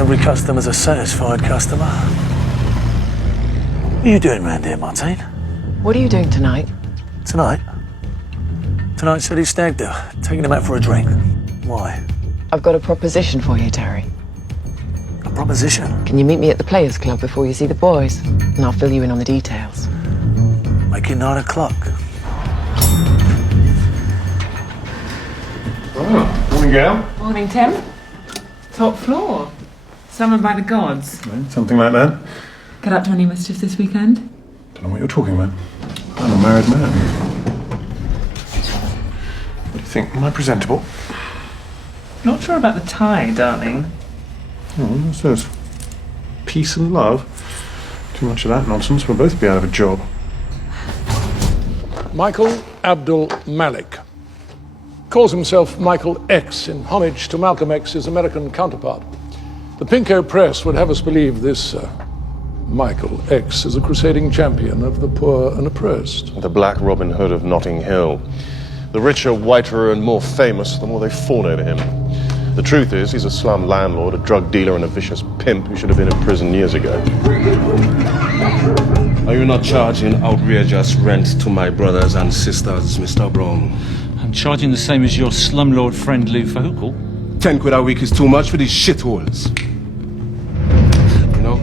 Every customer's a satisfied customer. What are you doing round here, Martine? What are you doing tonight? Tonight? Tonight's City Stag Do. Taking him out for a drink. Why? I've got a proposition for you, Terry. A proposition? Can you meet me at the Players Club before you see the boys? And I'll fill you in on the details. Make it 9 o'clock. Oh, morning, Gail. Morning, Tim. Top floor. Summoned by the gods. Right, something like that. Get up to any mischief this weekend? Don't know what you're talking about. I'm a married man. What do you think? Am I presentable? Not sure about the tie, darling. Oh, what's this? Peace and love? Too much of that nonsense, we'll both be out of a job. Michael Abdul Malik. Calls himself Michael X in homage to Malcolm X's American counterpart. The Pinko Press would have us believe this Michael X is a crusading champion of the poor and oppressed. The Black Robin Hood of Notting Hill. The richer, whiter, and more famous, the more they fawn over him. The truth is, he's a slum landlord, a drug dealer, and a vicious pimp who should have been in prison years ago. Are you not charging outrageous rent to my brothers and sisters, Mr. Brown? I'm charging the same as your slumlord friend Lou Fahookle. 10 quid a week is too much for these shitholes. You know,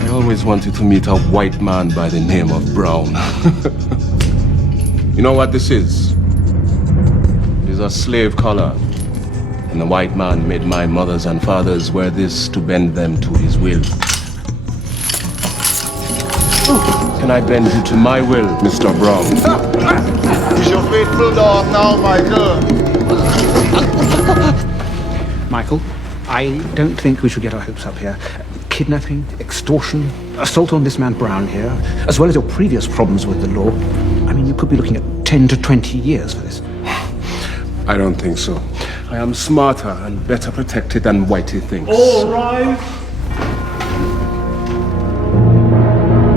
I always wanted to meet a white man by the name of Brown. You know what this is? It is a slave collar. And the white man made my mothers and fathers wear this to bend them to his will. Can I bend you to my will, Mr. Brown? He's your faithful dog now, Michael. Michael, I don't think we should get our hopes up here. Kidnapping, extortion, assault on this man Brown here, as well as your previous problems with the law. I mean, you could be looking at 10 to 20 years for this. I don't think so. I am smarter and better protected than Whitey thinks. All right.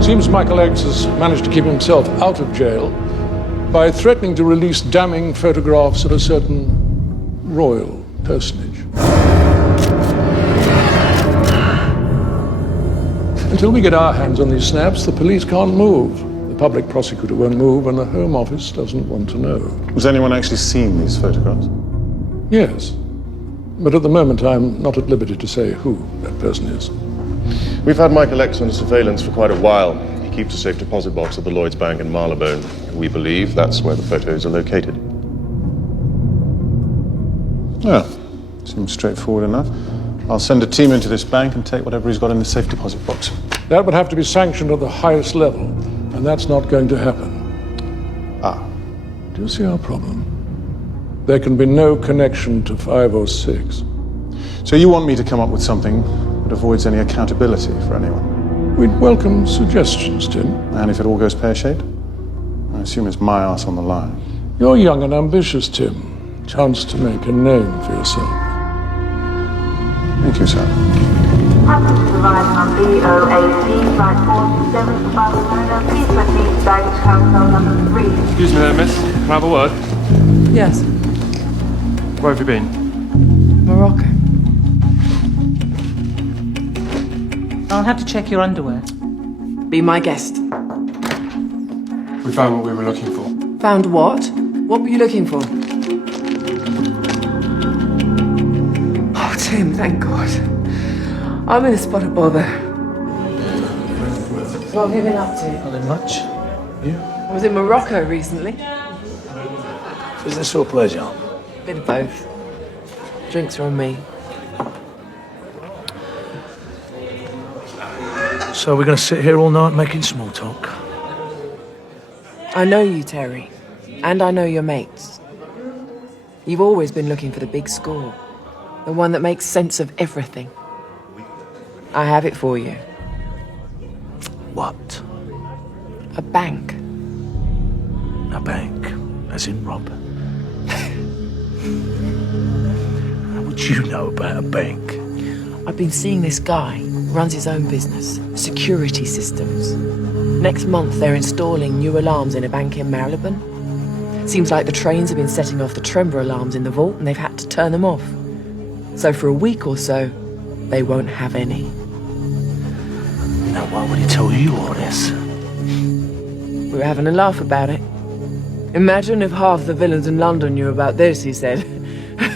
Seems Michael X has managed to keep himself out of jail by threatening to release damning photographs of a certain royal personage. Until we get our hands on these snaps, the police can't move. The public prosecutor won't move, and the Home Office doesn't want to know. Has anyone actually seen these photographs? Yes, but at the moment I'm not at liberty to say who that person is. We've had Michael X under surveillance for quite a while. He keeps a safe deposit box at the Lloyd's Bank in Marylebone. We believe that's where the photos are located. Well, seems straightforward enough. I'll send a team into this bank and take whatever he's got in the safe deposit box. That would have to be sanctioned at the highest level, and that's not going to happen. Ah. Do you see our problem? There can be no connection to 5 or 6. So you want me to come up with something that avoids any accountability for anyone? We'd welcome suggestions, Tim. And if it all goes pear-shaped? I assume it's my ass on the line. You're young and ambitious, Tim. Chance to make a name for yourself. Thank you, sir. Passengers arriving on BOAC flight 427 to Barcelona. Please proceed to baggage carousel number 3. Excuse me there, miss. Can I have a word? Yes. Where have you been? Morocco. I'll have to check your underwear. Be my guest. We found what we were looking for. Found what? What were you looking for? Oh, Tim, thank God. I'm in a spot of bother. What have you been up to? Nothing much. You? I was in Morocco recently. Business or pleasure? Bit of both. Drinks are on me. So we're going to sit here all night making small talk? I know you, Terry. And I know your mates. You've always been looking for the big score. The one that makes sense of everything. I have it for you. What? A bank. A bank? As in rob? How would you know about a bank? I've been seeing this guy. Runs his own business. Security systems. Next month they're installing new alarms in a bank in Marylebone. Seems like the trains have been setting off the tremor alarms in the vault and they've had to turn them off. So for a week or so, they won't have any. Now, why would he tell you all this? We were having a laugh about it. Imagine if half the villains in London knew about this, he said.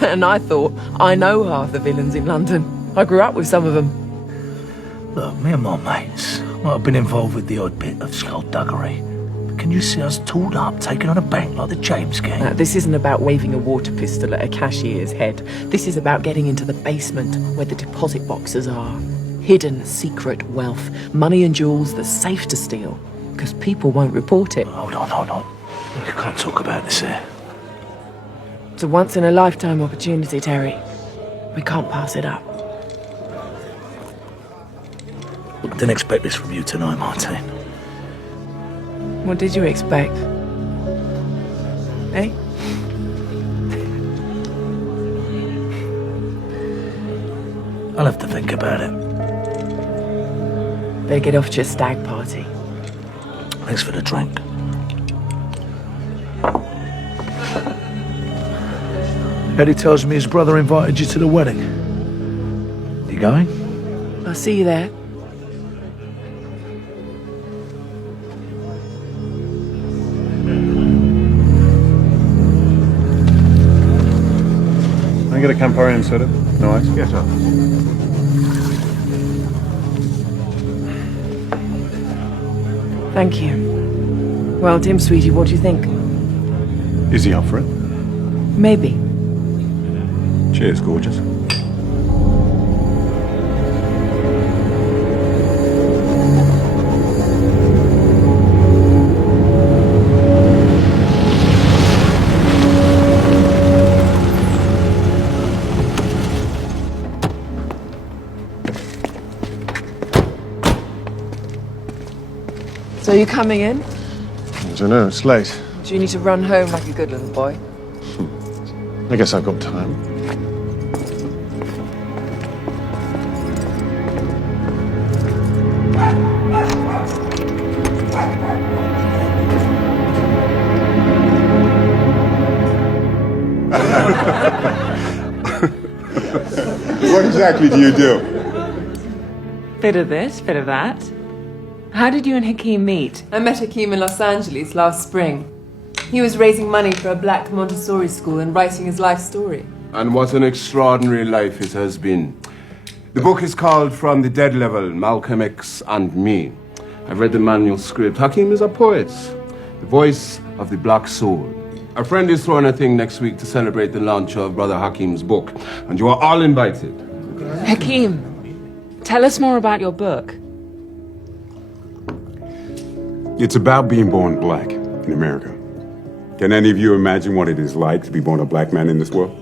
And I thought, I know half the villains in London. I grew up with some of them. Look, me and my mates might have been involved with the odd bit of skullduggery. But can you see us tooled up, taking on a bank like the James gang? Now, this isn't about waving a water pistol at a cashier's head. This is about getting into the basement where the deposit boxes are. Hidden, secret wealth. Money and jewels that's safe to steal. Because people won't report it. Hold on. You can't talk about this here. It's a once-in-a-lifetime opportunity, Terry. We can't pass it up. Didn't expect this from you tonight, Martine. What did you expect? Eh? I'll have to think about it. Better get off to your stag party. Thanks for the drink. Eddie tells me his brother invited you to the wedding. You going? I'll see you there. Can I get a Camparian soda? No ice? Yes, sir. Thank you. Well, Tim, sweetie, what do you think? Is he up for it? Maybe. Cheers, gorgeous. So you coming in? I don't know, it's late. Do you need to run home like a good little boy? I guess I've got time. What exactly do you do? Bit of this, bit of that. How did you and Hakeem meet? I met Hakeem in Los Angeles last spring. He was raising money for a black Montessori school and writing his life story. And what an extraordinary life it has been. The book is called From the Dead Level, Malcolm X and Me. I've read the manuscript. Hakeem is a poet, the voice of the black soul. A friend is throwing a thing next week to celebrate the launch of Brother Hakeem's book, and you are all invited. Hakeem, tell us more about your book. It's about being born black in America. Can any of you imagine what it is like to be born a black man in this world?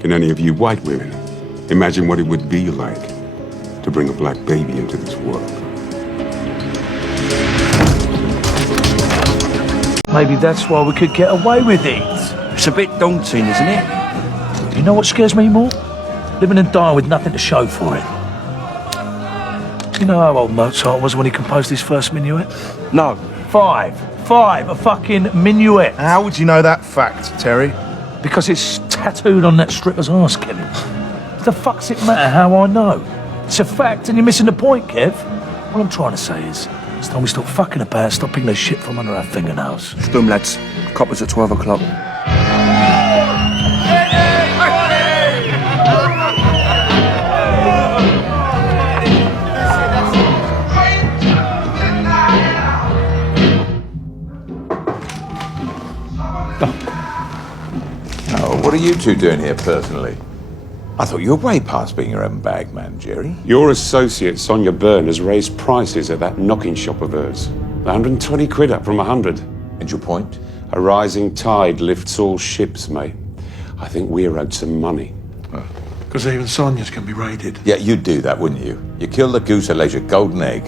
Can any of you white women imagine what it would be like to bring a black baby into this world? Maybe that's why we could get away with it. It's a bit daunting, isn't it? You know what scares me more? Living and dying with nothing to show for it. You know how old Mozart was when he composed his first minuet? No. Five, a fucking minuet. How would you know that fact, Terry? Because it's tattooed on that stripper's arse, Kevin. The fuck's it matter how I know? It's a fact and you're missing the point, Kev. What I'm trying to say is, it's time we stop fucking about, stop picking the shit from under our fingernails. Boom, lads. Coppers at 12 o'clock. What are you two doing here personally? I thought you were way past being your own bag man, Jerry. Your associate, Sonia Byrne, has raised prices at that knocking shop of hers. 120 quid up from 100. And your point? A rising tide lifts all ships, mate. I think we're owed some money. Because even Sonia's can be raided. Yeah, you'd do that, wouldn't you? You kill the goose that lays your golden egg.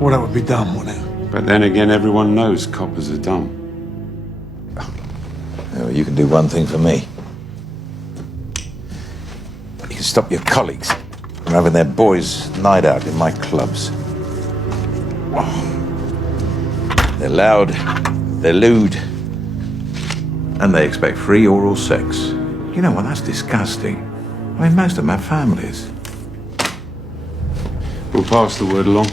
Well, that would be dumb, wouldn't it? But then again, everyone knows coppers are dumb. Oh, you can do one thing for me. You can stop your colleagues from having their boys' night out in my clubs. They're loud, they're lewd, and they expect free oral sex. You know what, that's disgusting. I mean, most of them have families. We'll pass the word along.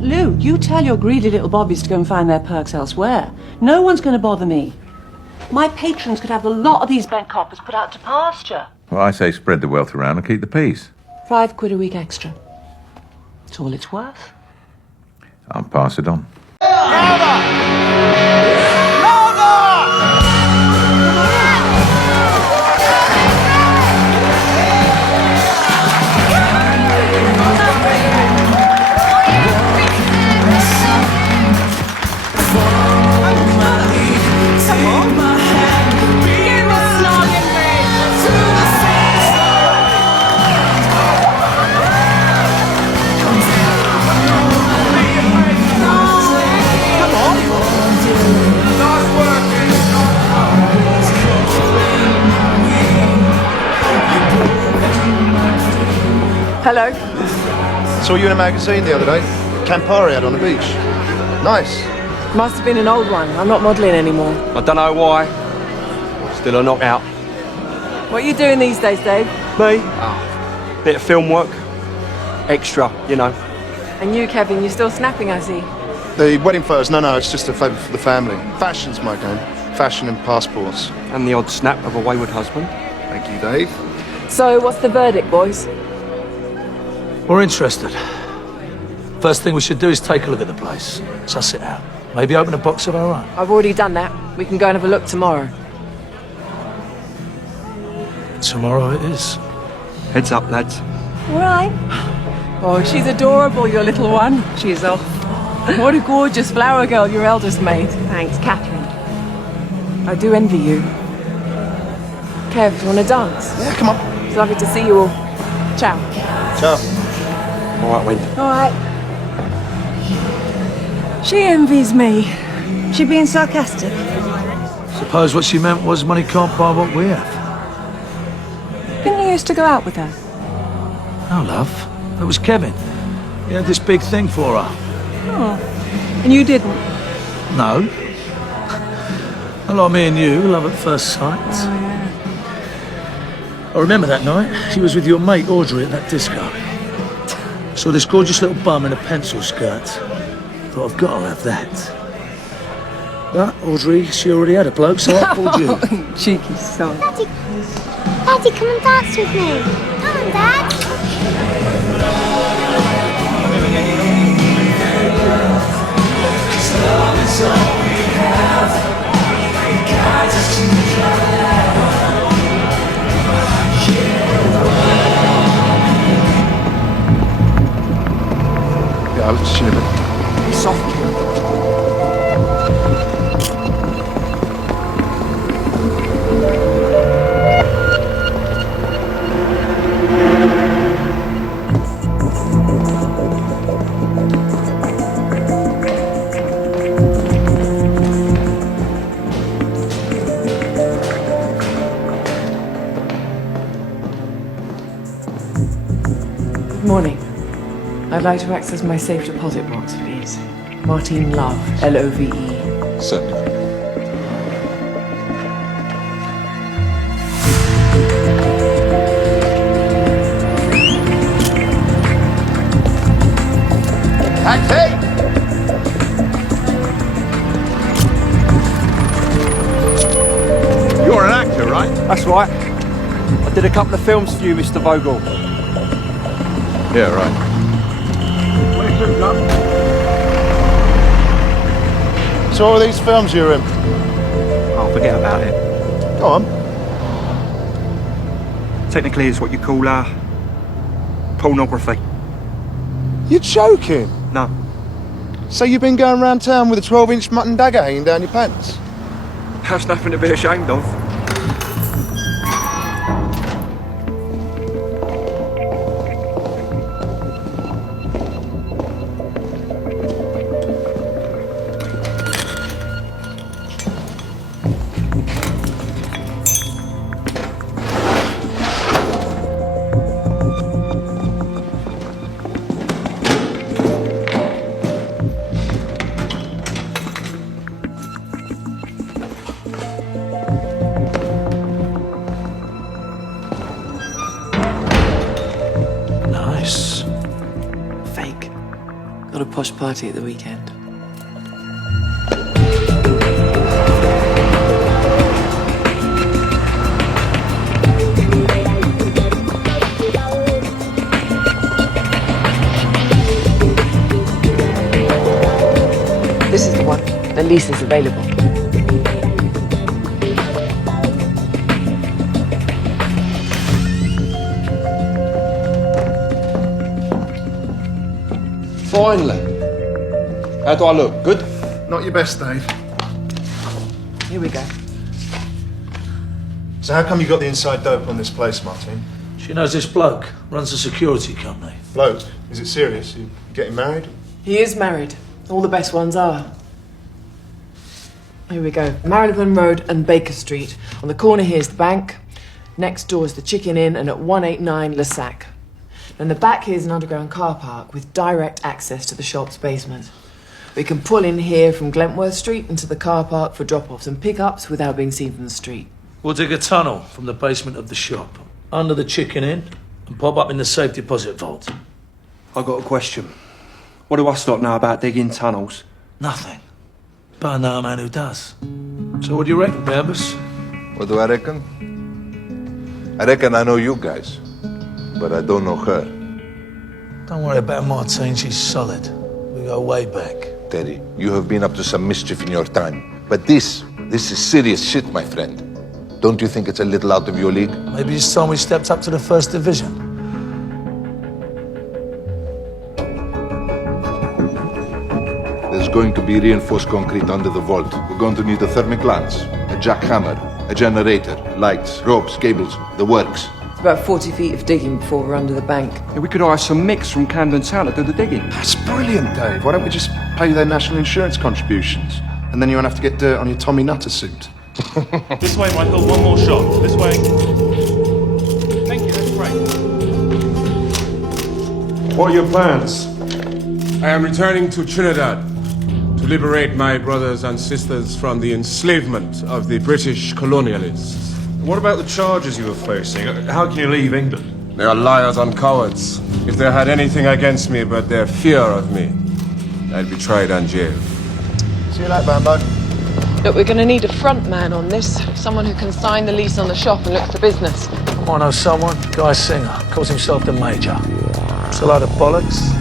Lou, you tell your greedy little bobbies to go and find their perks elsewhere. No one's going to bother me. My patrons could have a lot of these bank coppers put out to pasture. Well, I say spread the wealth around and keep the peace. £5 a week extra. It's all it's worth. I'll pass it on. Hello. Saw you in a magazine the other day. Campari out on the beach. Nice. Must have been an old one. I'm not modelling anymore. I don't know why. Still a knockout. What are you doing these days, Dave? Me? Bit of film work. Extra, you know. And you, Kevin, you're still snapping, I see. The wedding photos, no, it's just a favour for the family. Fashion's my game. Fashion and passports. And the odd snap of a wayward husband. Thank you, Dave. So, what's the verdict, boys? We're interested. First thing we should do is take a look at the place. Suss it out. Maybe open a box of our own. I've already done that. We can go and have a look tomorrow. Tomorrow it is. Heads up, lads. All right. Oh, she's adorable, your little one. She's off. What a gorgeous flower girl your eldest made. Thanks, Catherine. I do envy you. Kev, you want to dance? Yeah, come on. It's lovely to see you all. Ciao. Ciao. All right, Wendy. All right. She envies me. She being sarcastic? Suppose what she meant was money can't buy what we have. Didn't you used to go out with her? No, love. That was Kevin. He had this big thing for her. Oh. And you didn't? No. Not like me and you, love at first sight. Oh, yeah. I remember that night. She was with your mate Audrey at that disco. Saw this gorgeous little bum in a pencil skirt. Thought I've got to have that. But Audrey, she already had a bloke, so I called you. Cheeky son. Daddy, come and dance with me. Come on, Dad. Yeah, I was just in a bit. Be soft. Morning. I'd like to access my safe deposit box, please. Martine Love, L-O-V-E. Certainly. Taxi! You're an actor, right? That's right. I did a couple of films for you, Mr. Vogel. Yeah, right. So all these films you're in? Oh, forget about it. Go on. Technically, it's what you call, pornography. You're joking? No. So you've been going around town with a 12-inch mutton dagger hanging down your pants? That's nothing to be ashamed of. Got a posh party at the weekend. This is the one. The lease is available. Finally. How do I look? Good? Not your best, Dave. Here we go. So how come you got the inside dope on this place, Martine? She knows this bloke, runs a security company. Bloke? Is it serious? You getting married? He is married. All the best ones are. Here we go. Marylebone Road and Baker Street. On the corner here's the bank. Next door is the Chicken Inn, and at 189 Le Sac. And the back here's an underground car park with direct access to the shop's basement. We can pull in here from Glentworth Street into the car park for drop-offs and pick-ups without being seen from the street. We'll dig a tunnel from the basement of the shop, under the Chicken Inn, and pop up in the safe deposit vault. I got a question. What do us lot know about digging tunnels? Nothing. But I know a man who does. So what do you reckon, Burrows? What do I reckon? I reckon I know you guys, but I don't know her. Don't worry about Martine, she's solid. We go way back. Terry, you have been up to some mischief in your time. But this is serious shit, my friend. Don't you think it's a little out of your league? Maybe it's time we stepped up to the first division. There's going to be reinforced concrete under the vault. We're going to need a thermic lance, a jackhammer, a generator, lights, ropes, cables, the works. It's about 40 feet of digging before we're under the bank. Yeah, we could hire some mix from Camden Town to do the digging. That's brilliant, Dave. Why don't we just pay their national insurance contributions? And then you won't have to get dirt on your Tommy Nutter suit. This way, Michael. One more shot. This way. Thank you. That's great. What are your plans? I am returning to Trinidad to liberate my brothers and sisters from the enslavement of the British colonialists. What about the charges you were facing? How can you leave England? They are liars and cowards. If they had anything against me but their fear of me, I'd be tried and jailed. See you later, Bambo. Look, we're going to need a front man on this. Someone who can sign the lease on the shop and look for business. I know someone, Guy Singer, calls himself the Major. It's a load of bollocks.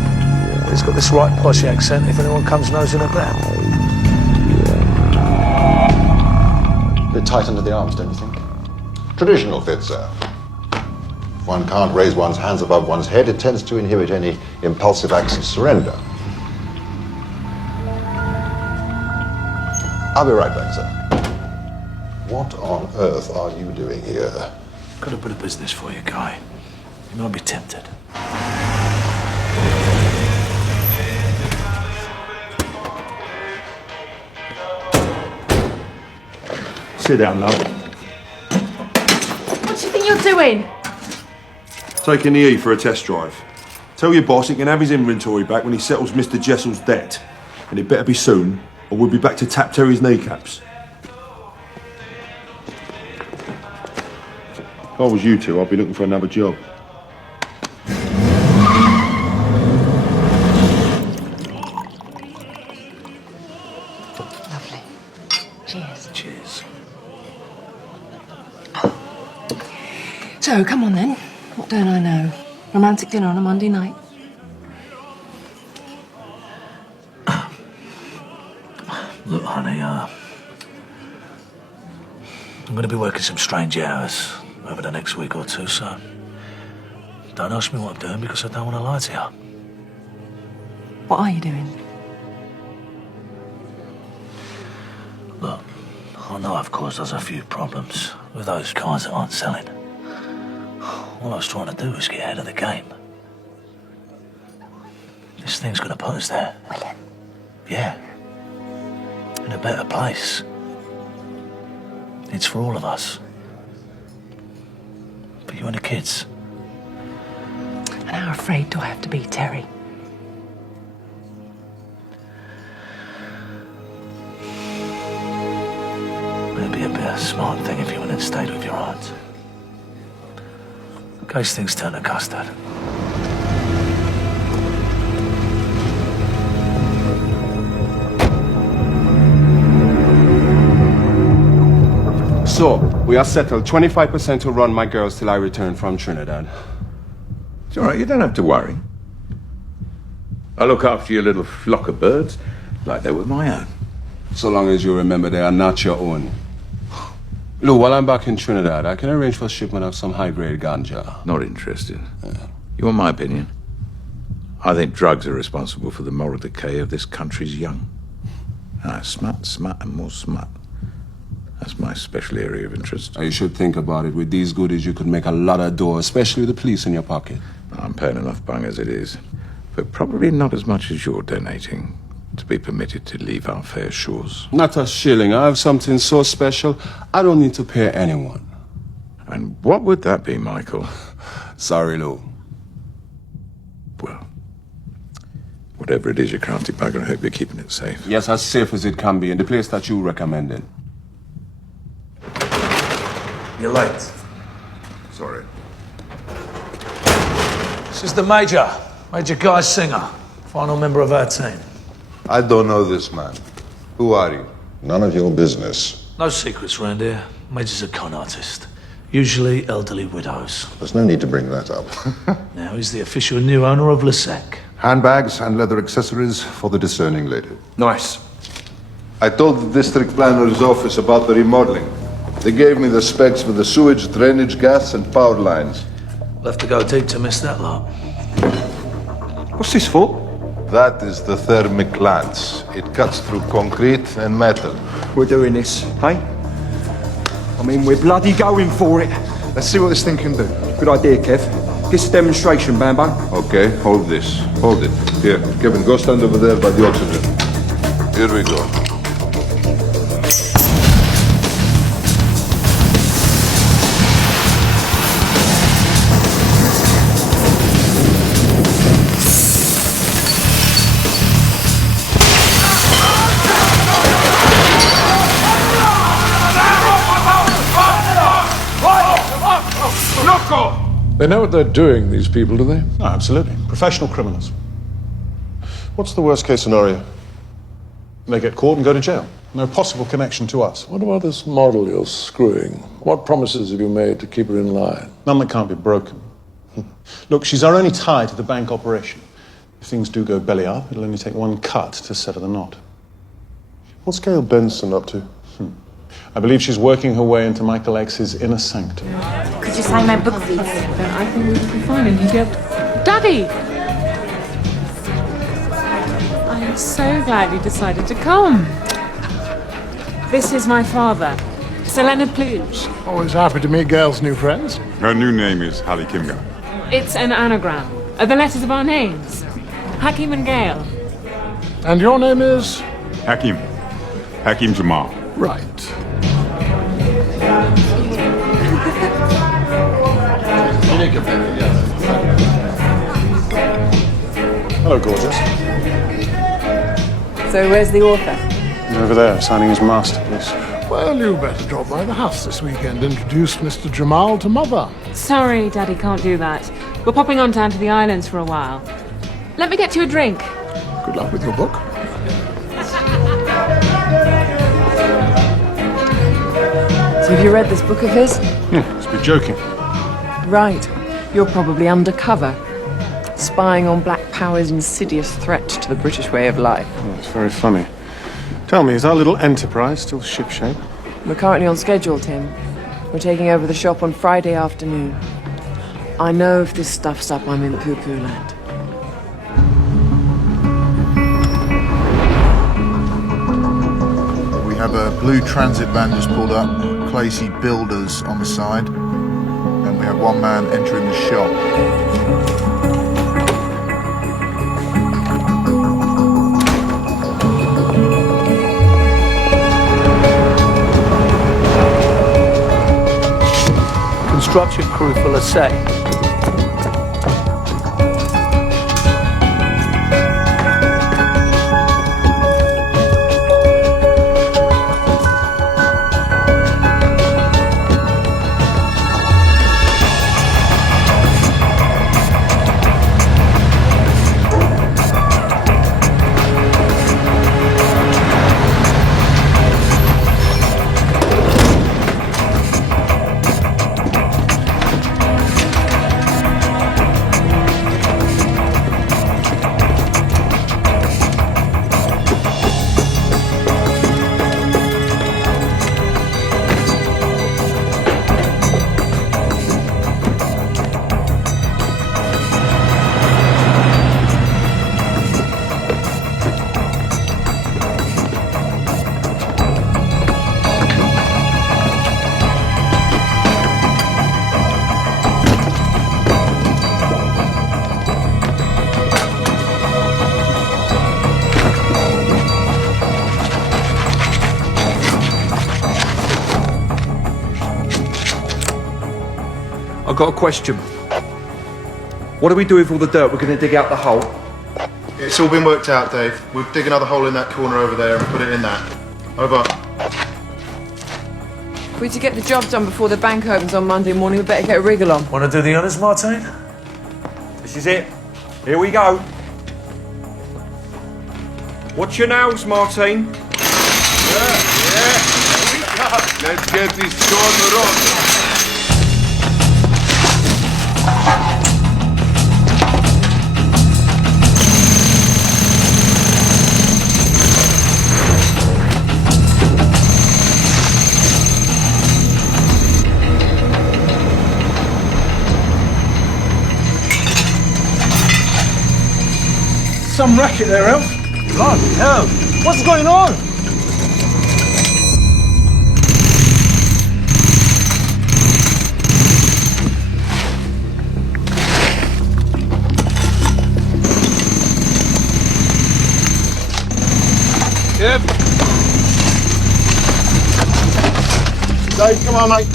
But he's got this right posh accent if anyone comes nosing about. Bit tight under the arms, don't you think? Traditional fit, sir. If one can't raise one's hands above one's head, it tends to inhibit any impulsive acts of surrender. I'll be right back, sir. What on earth are you doing here? Got a bit of business for you, Guy. You might be tempted. Sit down, love. What do you think you're doing? Taking the E for a test drive. Tell your boss he can have his inventory back when he settles Mr. Jessel's debt. And it better be soon, or we'll be back to tap Terry's kneecaps. If I was you two, I'd be looking for another job. Lovely. Cheers. Cheers. So, come on then. What don't I know? Romantic dinner on a Monday night. Look, honey, I'm going to be working some strange hours over the next week or two, so don't ask me what I'm doing because I don't want to lie to you. What are you doing? Look, I know I've caused us a few problems with those cars that aren't selling. All I was trying to do was get ahead of the game. This thing's going to put us there. Will it? Yeah. In a better place. It's for all of us. For you and the kids. And how afraid do I have to be, Terry? It'd be a bit of a smart thing if you went and stayed with your aunt. In case things turn to custard. So, we are settled. 25% to run my girls till I return from Trinidad. It's all right, you don't have to worry. I look after your little flock of birds like they were my own. So long as you remember they are not your own. Lou, while I'm back in Trinidad, I can arrange for a shipment of some high-grade ganja. Not interested. You want my opinion? I think drugs are responsible for the moral decay of this country's young. Smut, and more smut. That's my special area of interest. You should think about it. With these goodies, you could make a lot of dough, especially with the police in your pocket. I'm paying enough bung as it is, but probably not as much as you're donating to be permitted to leave our fair shores. Not a shilling. I have something so special, I don't need to pay anyone. And what would that be, Michael? Sorry, Lou. Well, whatever it is, you crafty bugger, I hope you're keeping it safe. Yes, as safe as it can be, in the place that you recommended. You're late. Sorry. This is the Major. Major Guy Singer, final member of our team. I don't know this man. Who are you? None of your business. No secrets around here. Major's a con artist. Usually elderly widows. There's no need to bring that up. Now he's the official new owner of Lissac. Handbags and leather accessories for the discerning lady. Nice. I told the district planner's office about the remodeling. They gave me the specs for the sewage, drainage, gas, and power lines. We'll have to go deep to miss that lot. What's this for? That is the thermic lance. It cuts through concrete and metal. We're doing this, hey? I mean, we're bloody going for it. Let's see what this thing can do. Good idea, Kev. Give us a demonstration, Bambo. Okay, hold this. Hold it. Here, Kevin, go stand over there by the oxygen. Here we go. They know what they're doing, these people, do they? No, absolutely. Professional criminals. What's the worst case scenario? They get caught and go to jail. No possible connection to us. What about this model you're screwing? What promises have you made to keep her in line? None that can't be broken. Look, she's our only tie to the bank operation. If things do go belly up, it'll only take one cut to sever the knot. What's Gail Benson up to? I believe she's working her way into Michael X's inner sanctum. Could you sign my book, please? Then I think we would be fine and you get... Daddy! I am so glad you decided to come. This is my father, Sir Leonard Pluge. Always happy to meet Gail's new friends. Her new name is Hallie Kimga. It's an anagram. The letters of our names. Hakim and Gail. And your name is? Hakim. Hakim Jamal. Right. Hello, gorgeous. So where's the author? He's over there, signing his masterpiece. Well, you better drop by the house this weekend. Introduce Mr. Jamal to Mother. Sorry, Daddy can't do that. We're popping on down to the islands for a while. Let me get you a drink. Good luck with your book. So have you read this book of his? Must be joking. Right. You're probably undercover, spying on Black Power's insidious threat to the British way of life. Oh, it's very funny. Tell me, is our little enterprise still shipshape? We're currently on schedule, Tim. We're taking over the shop on Friday afternoon. I know if this stuff's up, I'm in poo-poo land. We have a blue transit van just pulled up, Clacy Builders on the side, and we have one man entering the shop. Construction crew for Lissac. got a question. What do we do with all the dirt? We're going to dig out the hole. It's all been worked out, Dave. We'll dig another hole in that corner over there and put it in that. Over. If we're to get the job done before the bank opens on Monday morning, we better get a wriggle on. Want to do the honours, Martine? This is it. Here we go. What's your nails, Martine? Yeah. Let's get this show on the road. Some racket there, Elf. Bloody hell. What's going on? Yep. Dave, come on, mate.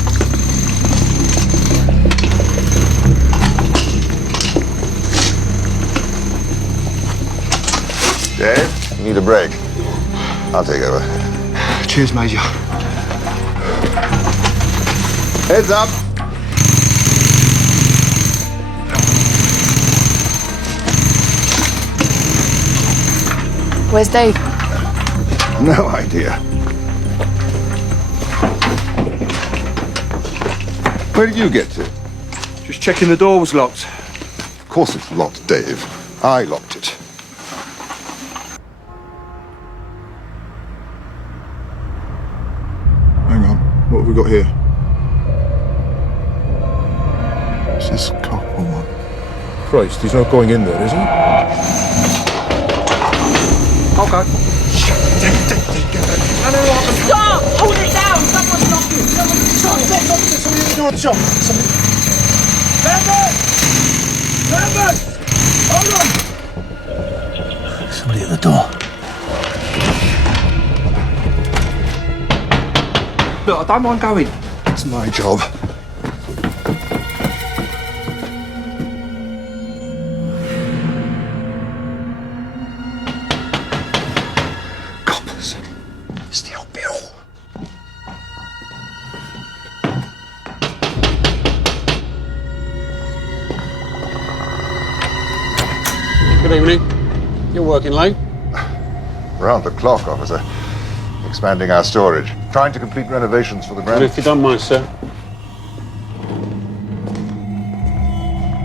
Dave, you need a break. I'll take over. Cheers, Major. Heads up. Where's Dave? No idea. Where did you get to? Just checking the door was locked. Of course it's locked, Dave. I locked it. Hang on. What have we got here? It's this copper one. Christ, he's not going in there, is he? Okay. Stop! Hold it down! Someone's knocking! Somebody door shop! Lambert! Hold on! Somebody at the door. Look, I don't mind going. It's my job. Coppers. Steel bill. Good evening. You're working late? Round the clock, officer. Expanding our storage. Trying to complete renovations for the brand. If you don't mind, sir.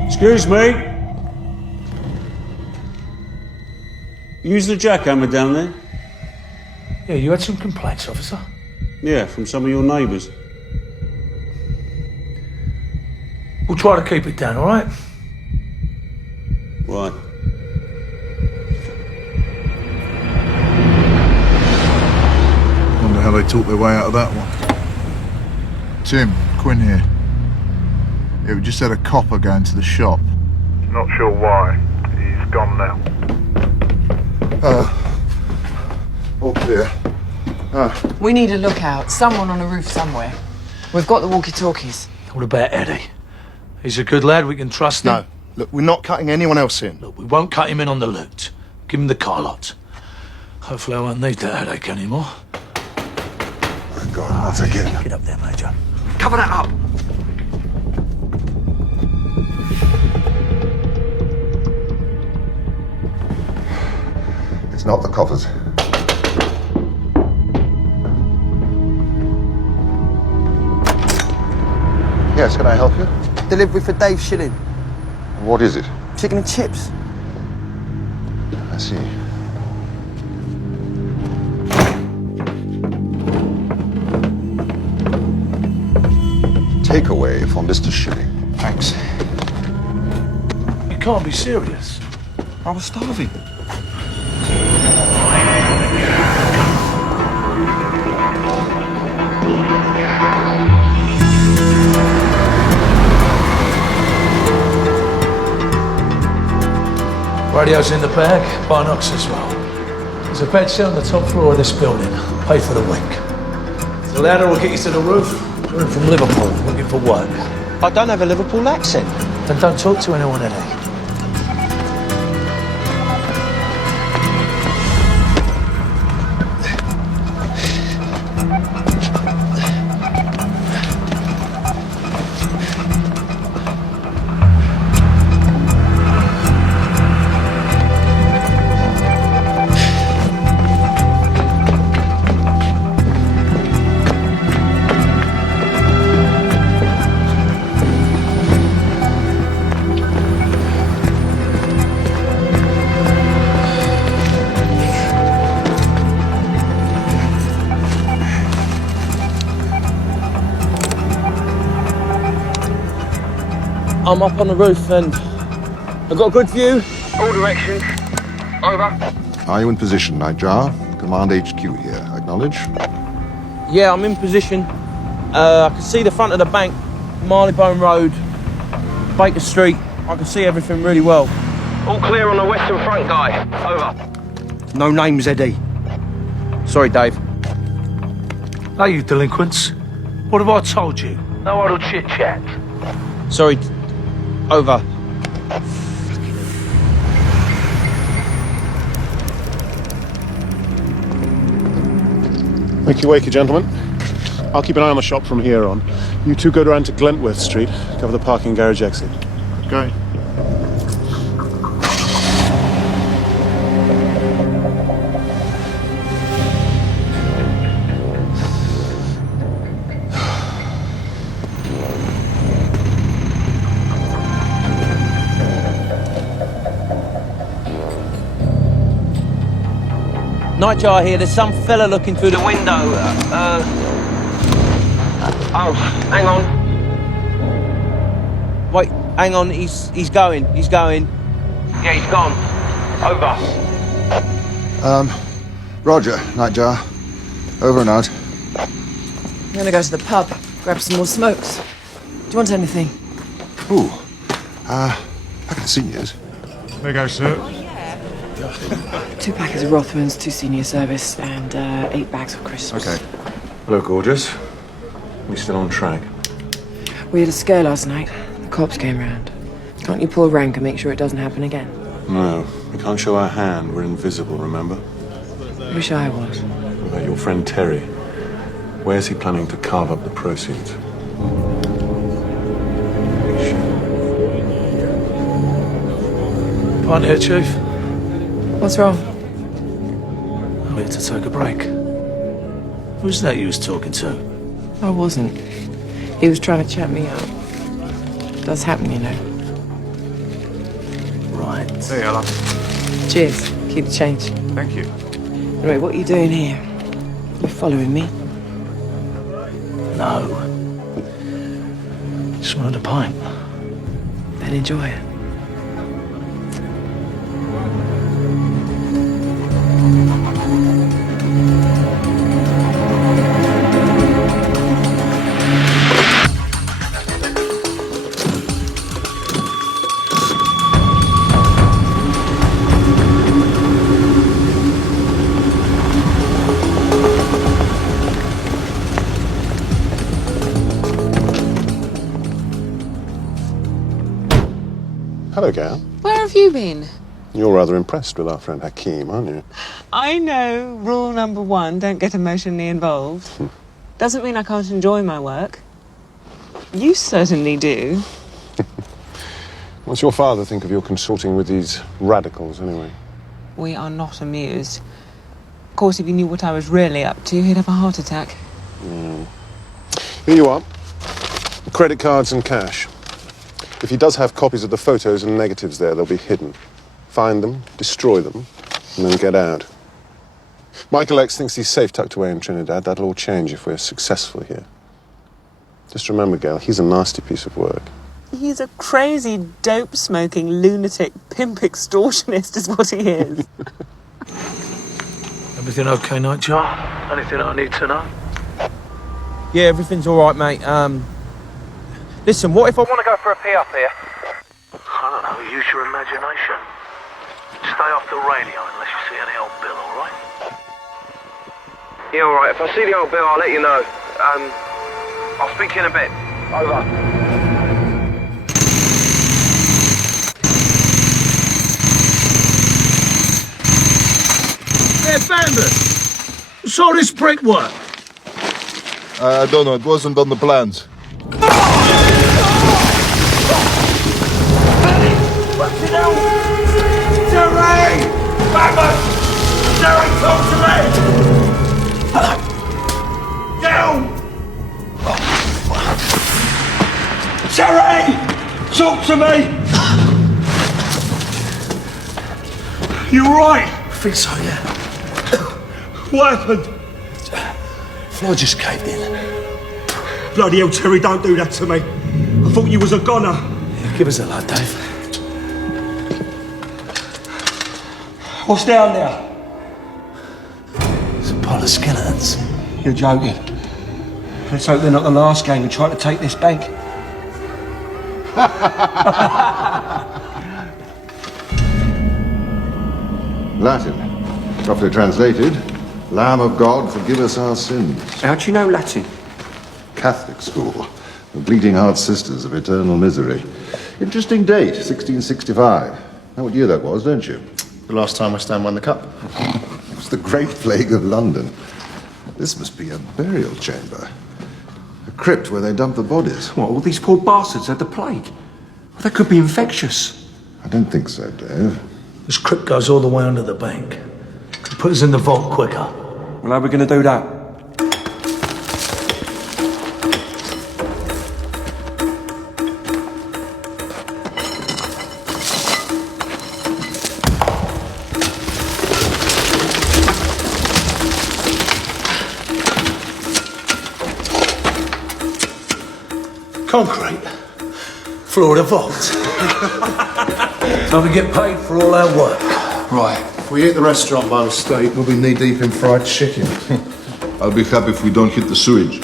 Excuse me. Use the jackhammer down there? Yeah, you had some complaints, officer. Yeah, from some of your neighbours. We'll try to keep it down, all right? Right. Wonder how they talked their way out of that one. Tim, Quinn here. Yeah, we just had a copper going to the shop. Not sure why. He's gone now. All clear. We need a lookout. Someone on a roof somewhere. We've got the walkie-talkies. What about Eddie? He's a good lad, we can trust him. No. Look, we're not cutting anyone else in. Look, we won't cut him in on the loot. Give him the car lot. Hopefully I won't need that headache anymore. God, I'll take it. Get up there, Major. Cover that up. It's not the coffers. Yes, can I help you? Delivery for Dave Shilling. What is it? Chicken and chips. I see. Takeaway for Mr. Shilling. Thanks. You can't be serious. I was starving. Radio's in the bag, binocs as well. There's a bed set on the top floor of this building. Pay for the week. The ladder will get you to the roof. We're in from Liverpool, looking for work. I don't have a Liverpool accent. Then don't talk to anyone, Eddie. I'm up on the roof and I've got a good view. All directions. Over. Are you in position, Nightjar? Command HQ here. Acknowledge. Yeah, I'm in position. I can see the front of the bank, Marylebone Road, Baker Street. I can see everything really well. All clear on the western front, guy. Over. No names, Eddie. Sorry, Dave. Hey, you delinquents. What have I told you? No idle chit-chat. Sorry. Over. Wakey, wakey, gentlemen. I'll keep an eye on the shop from here on. You two go around to Glentworth Street, cover the parking garage exit. Okay. Nightjar here, there's some fella looking through the window. Oh, hang on. Wait, hang on, he's going. Yeah, he's gone. Over. Roger, Nightjar. Over and out. I'm gonna go to the pub, grab some more smokes. Do you want anything? Ooh. Back at the seniors. There you go, sir. 2 packets of Rothmans, 2 senior service, and 8 bags of crisps. Okay. Hello, gorgeous. We still on track? We had a scare last night. The cops came round. Can't you pull rank and make sure it doesn't happen again? No, we can't show our hand. We're invisible, remember? Wish I was. What about your friend Terry? Where's he planning to carve up the proceeds? Fine here, Chief. What's wrong? I'm here to take a break. Who's that you was talking to? I wasn't. He was trying to chat me up. Does happen, you know. Right. Hey, Ella. Cheers. Keep the change. Thank you. Anyway, what are you doing here? You following me? No. Just wanted a pint. Then enjoy it. Hello, Gail. Where have you been? You're rather impressed with our friend Hakeem, aren't you? I know rule number 1, don't get emotionally involved. Doesn't mean I can't enjoy my work. You certainly do. What's your father think of your consorting with these radicals, anyway? We are not amused. Of course, if he knew what I was really up to, he'd have a heart attack. Here you are. Credit cards and cash. If he does have copies of the photos and negatives there, they'll be hidden. Find them, destroy them, and then get out. Michael X thinks he's safe tucked away in Trinidad. That'll all change if we're successful here. Just remember, Gail, he's a nasty piece of work. He's a crazy, dope-smoking, lunatic, pimp extortionist is what he is. Everything okay, Nightjar? Anything I need to know? Yeah, everything's all right, mate. Listen, what if I want to go for a pee up here? I don't know, use your imagination. Stay off the radio unless you see any old bill, all right? Yeah, all right. If I see the old bill, I'll let you know. I'll speak to you in a bit. Over. abandoned. What's all this brickwork? I don't know, it wasn't on the plans. Fucking hell! Terry! Backwards! Terry, talk to me! Down! Terry! Talk to me! You right? I think so, yeah. What happened? Floor just caved in. Bloody hell, Terry, don't do that to me. I thought you was a goner. Yeah, give us a light, Dave. What's down there? It's a pile of skeletons. You're joking. Let's hope they're not the last gang who tried to take this bank. Latin, roughly translated, Lamb of God, forgive us our sins. How do you know Latin? Catholic school, the Bleeding Heart Sisters of Eternal Misery. Interesting date, 1665. Know what year that was, don't you? The last time West Ham won the cup. It was the Great Plague of London. This must be a burial chamber. A crypt where they dump the bodies. What, all these poor bastards had the plague? Well, that could be infectious. I don't think so, Dave. This crypt goes all the way under the bank. Could put us in the vault quicker. Well, how are we going to do that? Concrete. Floor of the vault. So we get paid for all our work. Right. If we hit the restaurant by mistake, we'll be knee-deep in fried chicken. I'll be happy if we don't hit the sewage.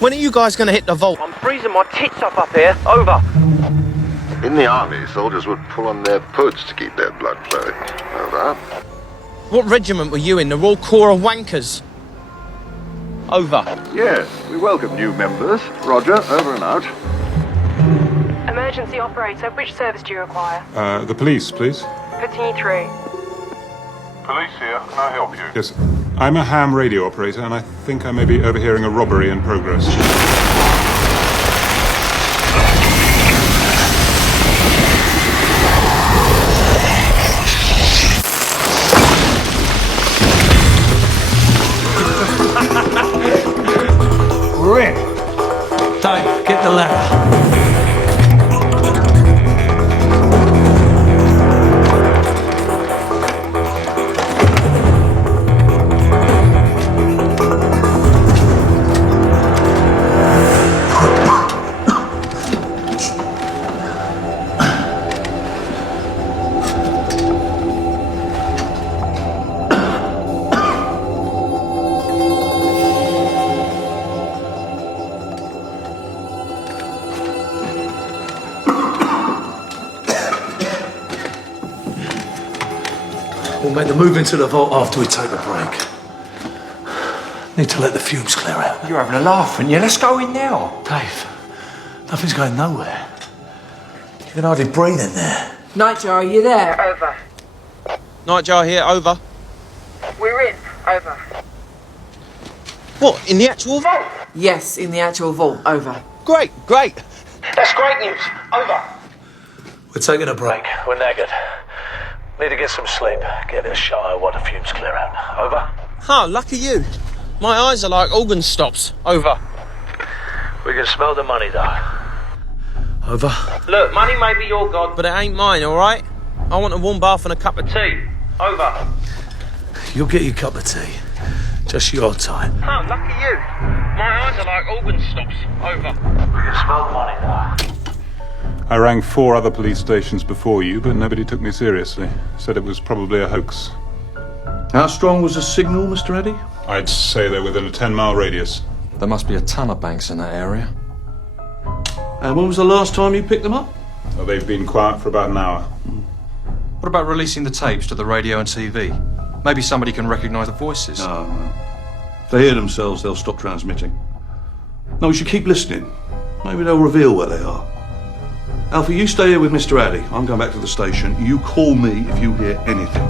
When are you guys going to hit the vault? I'm freezing my tits up here. Over. In the army, soldiers would pull on their poods to keep their blood flowing. Over. What regiment were you in? The Royal Corps of Wankers? Over. Yes, we welcome new members. Roger, over and out. Emergency operator, which service do you require? The police, please. Putting you through. Police here, can I help you? Yes. I'm a ham radio operator, and I think I may be overhearing a robbery in progress. We're in. Dave, get the ladder. We'll make the move into the vault after we take a break. Need to let the fumes clear out. You're having a laugh, aren't you? Let's go in now. Dave, nothing's going nowhere. You can hardly breathe in there. Nightjar, are you there? Over. Nightjar here, over. We're in. Over. What, in the actual vault? Yes, in the actual vault. Over. Great, great. That's great news. Over. We're taking a break. We're knackered. Need to get some sleep. Get a shower while the fumes clear out. Over. Huh, lucky you. My eyes are like organ stops. Over. We can smell the money, though. Over. Look, money may be your god, but it ain't mine, all right? I want a warm bath and a cup of tea. Over. You'll get your cup of tea. Just your time. Oh, lucky you. My eyes are like organ stops. Over. We can smell money now. I rang 4 other police stations before you, but nobody took me seriously. Said it was probably a hoax. How strong was the signal, Mr. Eddy? I'd say they're within a 10-mile radius. There must be a ton of banks in that area. And when was the last time you picked them up? Well, they've been quiet for about an hour. What about releasing the tapes to the radio and TV? Maybe somebody can recognise the voices. No. If they hear themselves, they'll stop transmitting. No, we should keep listening. Maybe they'll reveal where they are. Alfie, you stay here with Mr. Addy. I'm going back to the station. You call me if you hear anything.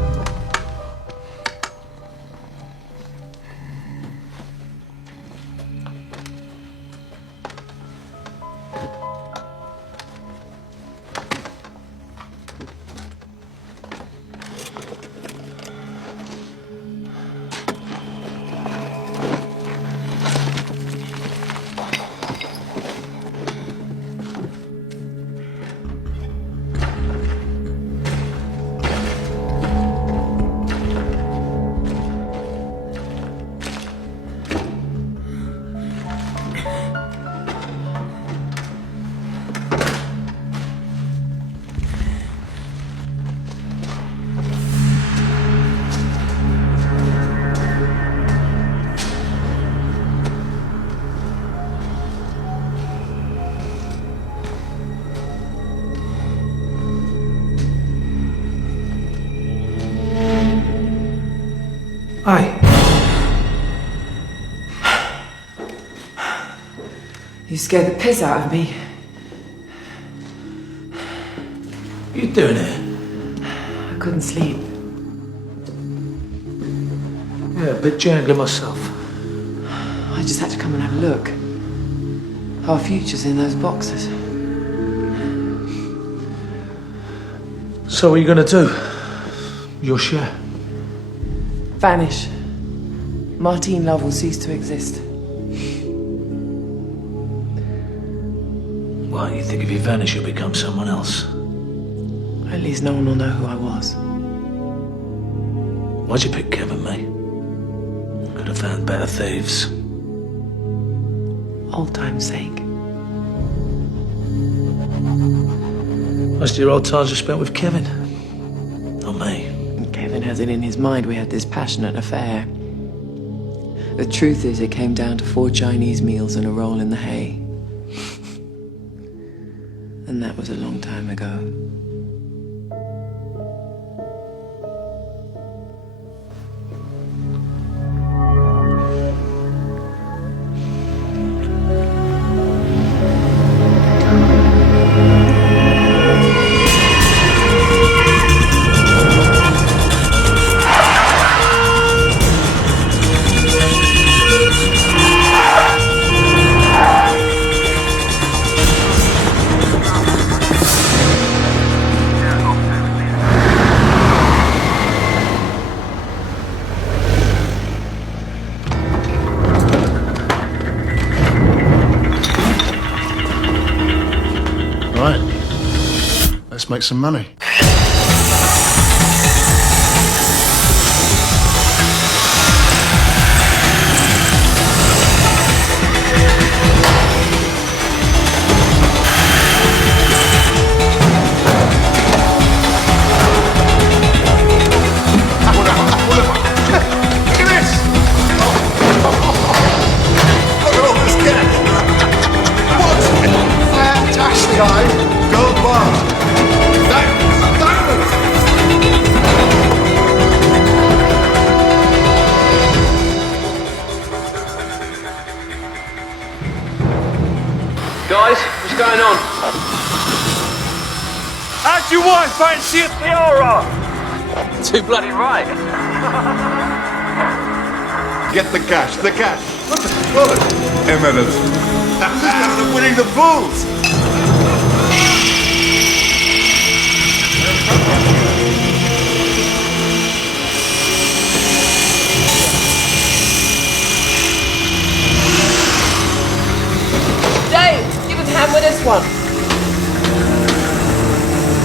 Hi. You scared the piss out of me. What are you doing here? I couldn't sleep. Yeah, a bit jangly myself. I just had to come and have a look. Our future's in those boxes. So what are you going to do? Your share? Vanish. Martine love will cease to exist. Why, you think if you vanish, you'll become someone else? At least no one will know who I was. Why'd you pick Kevin, mate? Could have found better thieves. Old time's sake. Most of your old times are spent with Kevin. Not me. Kevin has it in his mind we had this passionate affair. The truth is, it came down to 4 Chinese meals and a roll in the hay. And that was a long time ago. Let's make some money. Guys, what's going on? How'd your wife fancy a tiara? Too bloody right. Get the cash, the cash. What's it? Wallet. Eminence. That's winning the fools. Dave, give us a hand with this one.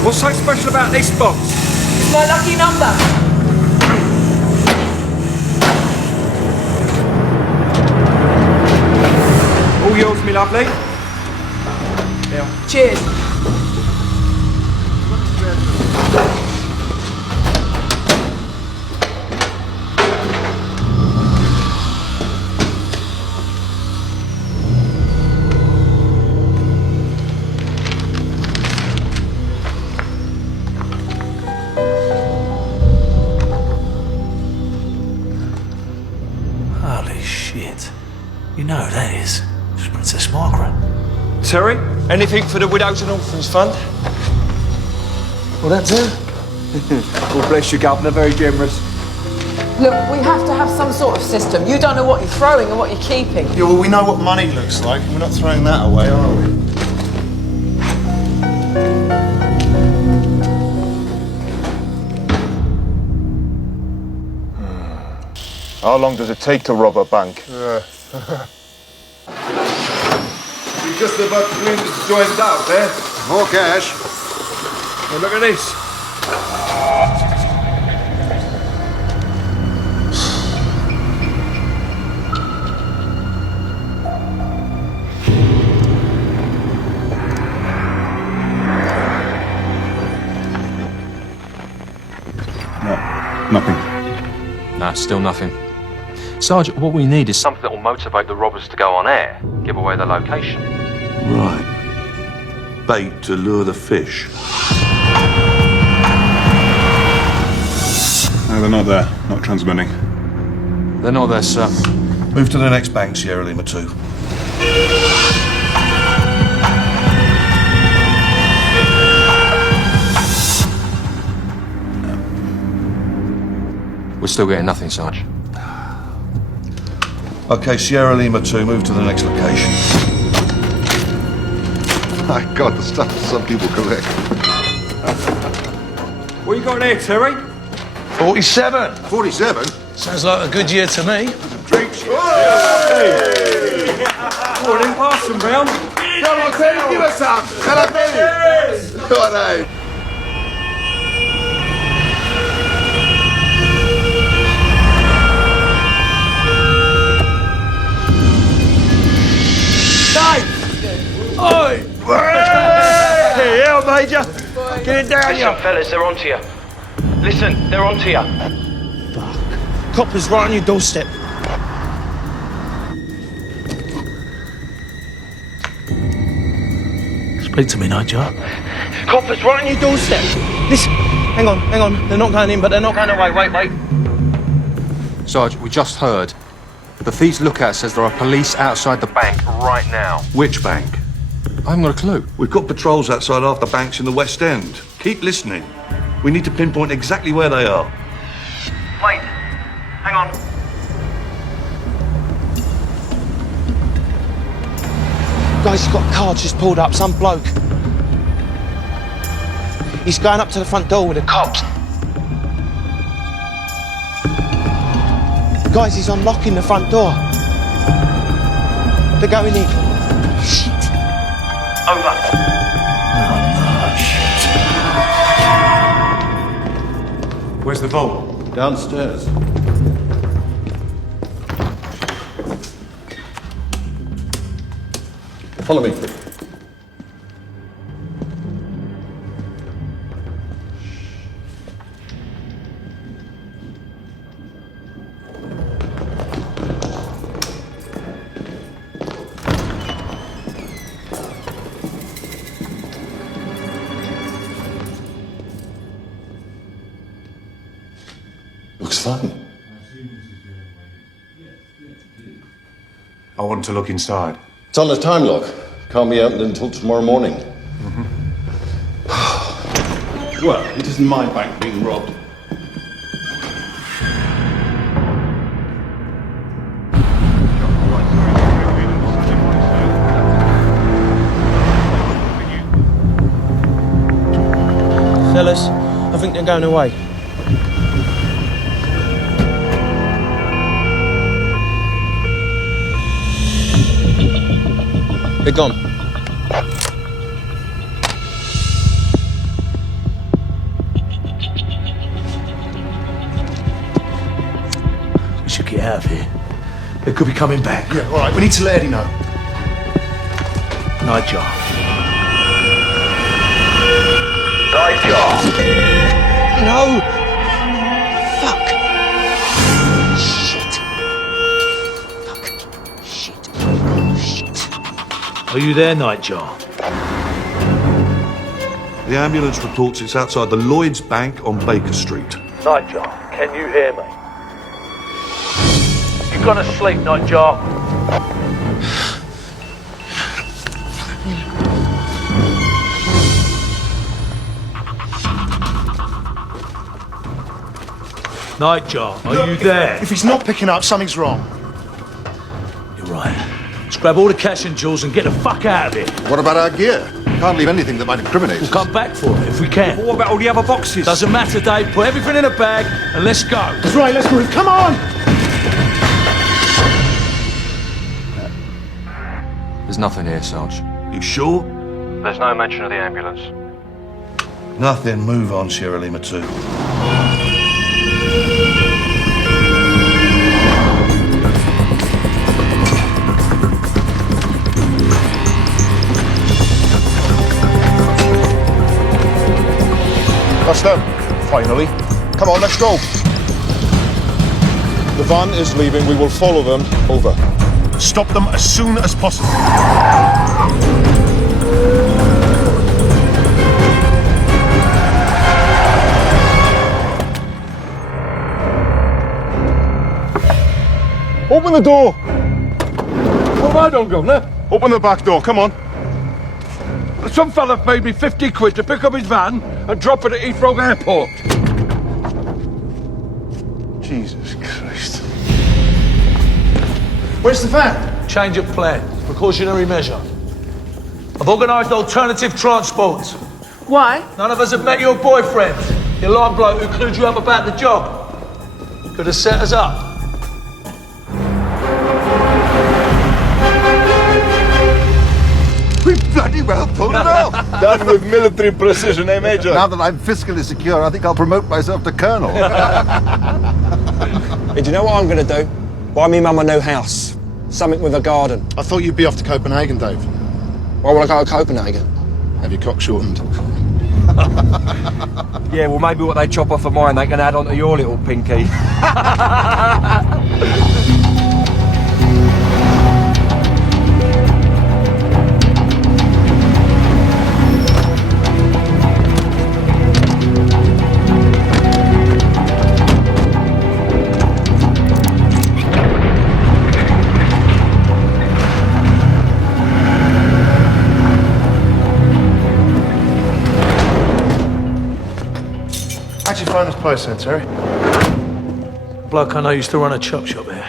What's so special about this box? my lucky number. All yours, me lovely. Cheers. Holy shit. You know who that is. It's Princess Margaret. Terry, anything for the Widows and Orphans Fund? Well, that's her. God bless you, Governor. Very generous. Look, we have to have some sort of system. You don't know what you're throwing and what you're keeping. Yeah, well, we know what money looks like, and we're not throwing that away, are we? How long does it take to rob a bank? You just about cleaned this joint out, eh? More cash. Hey, look at this. Nothing. Nah, still nothing. Sergeant, what we need is something that will motivate the robbers to go on air, give away the location. Right. Bait to lure the fish. No, they're not there. Not transmitting. They're not there, sir. Move to the next bank, Sierra Lima 2. We're still getting nothing, Sarge. Okay, Sierra Lima 2, move to the next location. My God, the stuff some people collect. What you got there, Terry? 47. 47? Sounds like a good year to me. Drinks. Go on then, pass them round. Come on, Teddy, give us some. Jalapenos. Righto. Oi! Hey, yeah, Major. Get it down, Listen, fellas, they're onto you. Listen, they're onto you. Coppers right on your doorstep. Speak to me, Nigel. Coppers right on your doorstep. Listen, hang on. They're not going in, but they're not going away. Wait. Sarge, we just heard. The thief's lookout says there are police outside the bank right now. Which bank? I haven't got a clue. We've got patrols outside half the banks in the West End. Keep listening. We need to pinpoint exactly where they are. Wait. Hang on. Guys, he's got a car just pulled up. Some bloke. He's going up to the front door with the cops. Guys, he's unlocking the front door. They're going in. Shit. Over. Where's the vault? Downstairs. Follow me. Looks fine. I want to look inside. It's on the time lock. Can't be opened until tomorrow morning. Well, it isn't my bank being robbed. Fellas, I think they're going away. They're gone. get out of here. They could be coming back. Yeah, all right, we need to let Eddie know. Nightjar. No! Fuck! Shit! Fuck! Shit! Oh, shit! Are you there, Nightjar? The ambulance reports it's outside the Lloyd's Bank on Baker Street. Nightjar, can you hear me? You gonna sleep, Nightjar? Nightjar, are you there? If he's not picking up, something's wrong. You're right. Let's grab all the cash and jewels and get the fuck out of here. What about our gear? Can't leave anything that might incriminate us. We'll come back for it if we can. What about all the other boxes? Doesn't matter, Dave. Put everything in a bag and let's go. That's right, let's move. Come on! There's nothing here, Sarge. You sure? There's no mention of the ambulance. Nothing. Move on, Sierra Lima 2. That's them, finally. Come on, let's go. The van is leaving. We will follow them. Over. Stop them as soon as possible. Open the door. Well, I don't go there. Open the back door. Come on. Some fella paid me 50 quid to pick up his van and drop it at Heathrow Airport. Jesus Christ. Where's the van? Change of plan. Precautionary measure. I've organised alternative transport. Why? None of us have met your boyfriend. The alarm bloke who clued you up about the job. Could have set us up. We bloody well pulled it off. Done with military precision, eh, Major? Now that I'm fiscally secure, I think I'll promote myself to Colonel. Hey, do you know what I'm going to do? Buy me mum a new house. Something with a garden. I thought you'd be off to Copenhagen, Dave. Why would I go to Copenhagen? Have your cock shortened. Yeah, well, maybe what they chop off of mine, they can add on to your little pinky. How'd you find this place then, Terry? Bloke I know used to run a chop shop here.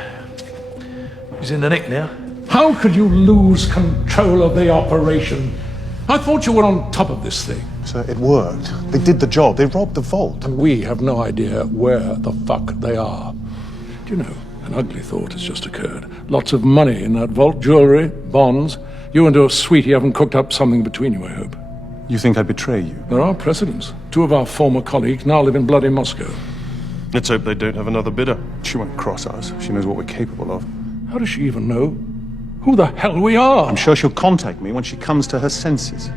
He's in the nick now. How could you lose control of the operation? I thought you were on top of this thing. Sir, it worked. They did the job. They robbed the vault. And we have no idea where the fuck they are. Do you know, an ugly thought has just occurred. Lots of money in that vault, jewellery, bonds. You and your sweetie haven't cooked up something between you, I hope. You think I'd betray you? There are precedents. 2 of our former colleagues now live in bloody Moscow. Let's hope they don't have another bidder. She won't cross us. She knows what we're capable of. How does she even know who the hell we are? I'm sure she'll contact me when she comes to her senses.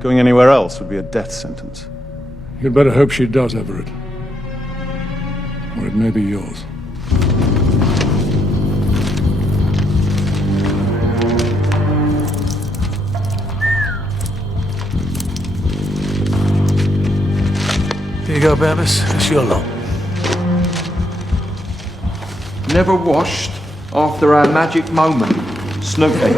Going anywhere else would be a death sentence. You'd better hope she does, Everett. Or it may be yours. Here you go, Bevis. It's your lot. Never washed after our magic moment. Snoopy.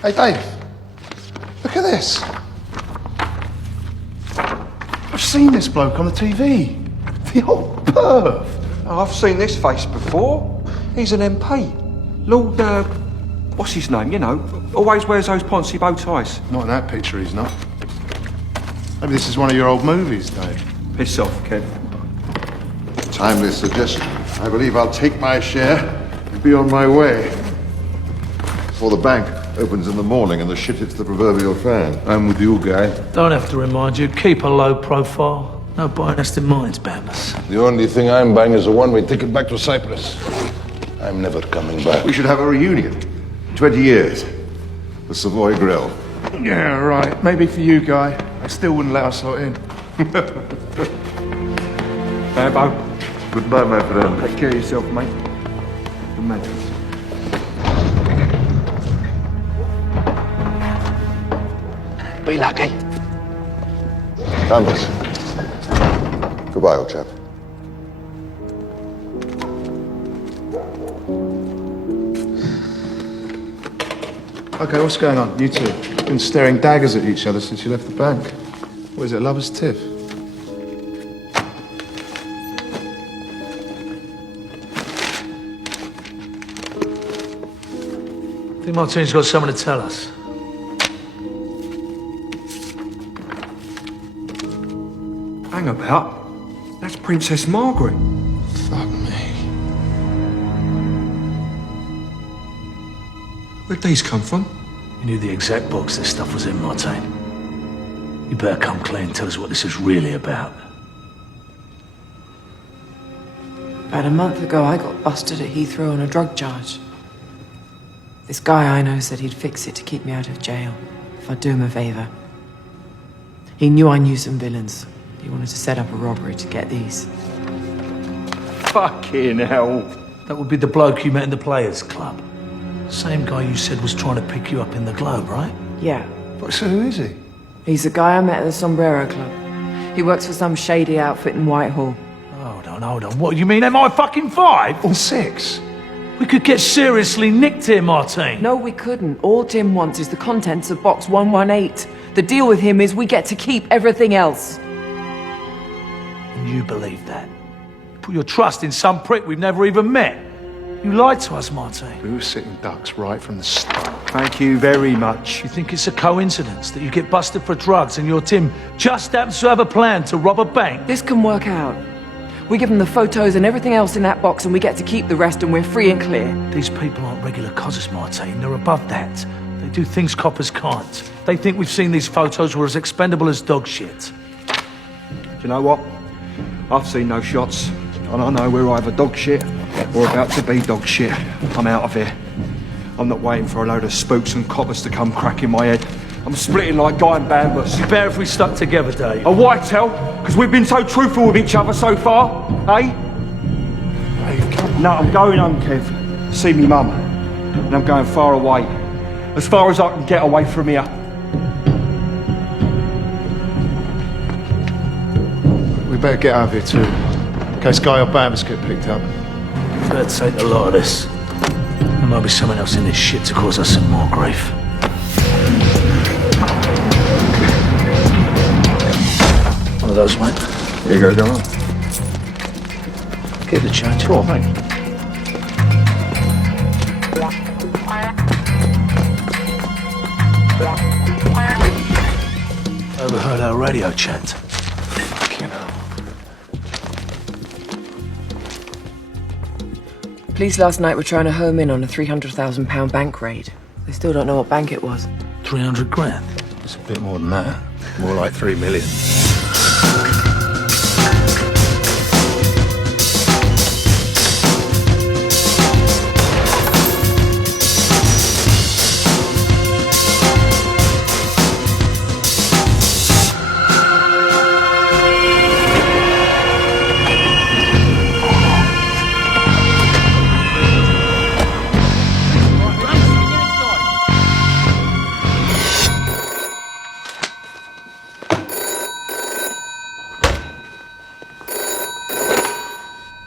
Hey, Dave. Look at this. I've seen this bloke on the TV. The old perv. Oh, I've seen this face before. He's an MP. Lord, what's his name, you know? Always wears those poncy bow ties. Not in that picture, he's not. Maybe this is one of your old movies, Dave. Piss off, Kev. Timely suggestion. I believe I'll take my share and be on my way. For the bank. Opens in the morning and the shit hits the proverbial fan. I'm with you, guy. Don't have to remind you. Keep a low profile. No buying us in mines, Bambus. The only thing I'm buying is a one-way ticket back to Cyprus. I'm never coming back. We should have a reunion. 20 years. The Savoy Grill. Yeah, right. Maybe for you, Guy. They still wouldn't let us lot in. Bo. Goodbye, my friend. Take care of yourself, mate. Good manners. Be lucky. Canvas. Goodbye, old chap. Okay, what's going on? You two been staring daggers at each other since you left the bank. What is it, lover's tiff? I think Martine's got something to tell us. Hang about. That's Princess Margaret. Fuck me. Where'd these come from? You knew the exact box this stuff was in, Martine. You better come clean and tell us what this is really about. About a month ago, I got busted at Heathrow on a drug charge. This guy I know said he'd fix it to keep me out of jail, if I'd do him a favour. He knew I knew some villains. He wanted to set up a robbery to get these. Fucking hell. That would be the bloke you met in the Players Club. Same guy you said was trying to pick you up in the Globe, right? Yeah. But so who is he? He's the guy I met at the Sombrero Club. He works for some shady outfit in Whitehall. Hold on. What, you mean MI5? Or 6? We could get seriously nicked here, Martine. No, we couldn't. All Tim wants is the contents of box 118. The deal with him is we get to keep everything else. And you believe that? You put your trust in some prick we've never even met. You lied to us, Martine. We were sitting ducks right from the start. Thank you very much. You think it's a coincidence that you get busted for drugs and your Tim just happens to have a plan to rob a bank? This can work out. We give them the photos and everything else in that box and we get to keep the rest and we're free and clear. These people aren't regular cozzers, Martine. They're above that. They do things coppers can't. They think we've seen these photos were as expendable as dog shit. Do you know what? I've seen those shots. And I know we're either dog shit or about to be dog shit. I'm out of here. I'm not waiting for a load of spooks and coppers to come cracking my head. I'm splitting like Guy and Bambus. It'd be better if we stuck together, Dave. A whitetail? Because we've been so truthful with each other so far, eh? No, I'm going home, Kev. See me mum. And I'm going far away. As far as I can get away from here. We better get out of here too. In case Guy or Bambus get picked up. Let's take a lot of this. There might be someone else in this shit to cause us some more grief. One of those, mate. Here you go, Donald. Keep the change. Sure, mate. Overheard our radio chat. Fucking hell. Police last night were trying to home in on a £300,000 bank raid. They still don't know what bank it was. 300 grand. It's a bit more than that. More like 3 million.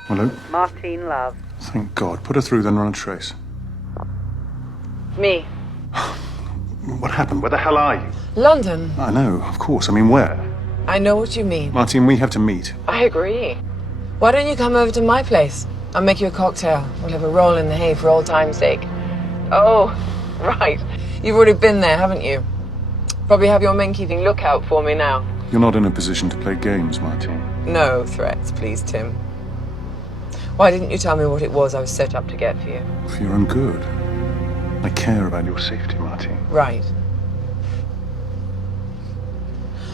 Hello? Martine, love. Thank God. Put her through, then run a trace. Me. What happened? Where the hell are you? London. I know, of course. I mean, where? I know what you mean. Martine, we have to meet. I agree. Why don't you come over to my place? I'll make you a cocktail. We'll have a roll in the hay for old time's sake. Oh, right. You've already been there, haven't you? Probably have your men keeping lookout for me now. You're not in a position to play games, Martine. No threats, please, Tim. Why didn't you tell me what it was I was set up to get for you? For your own good. I care about your safety, Martine. Right.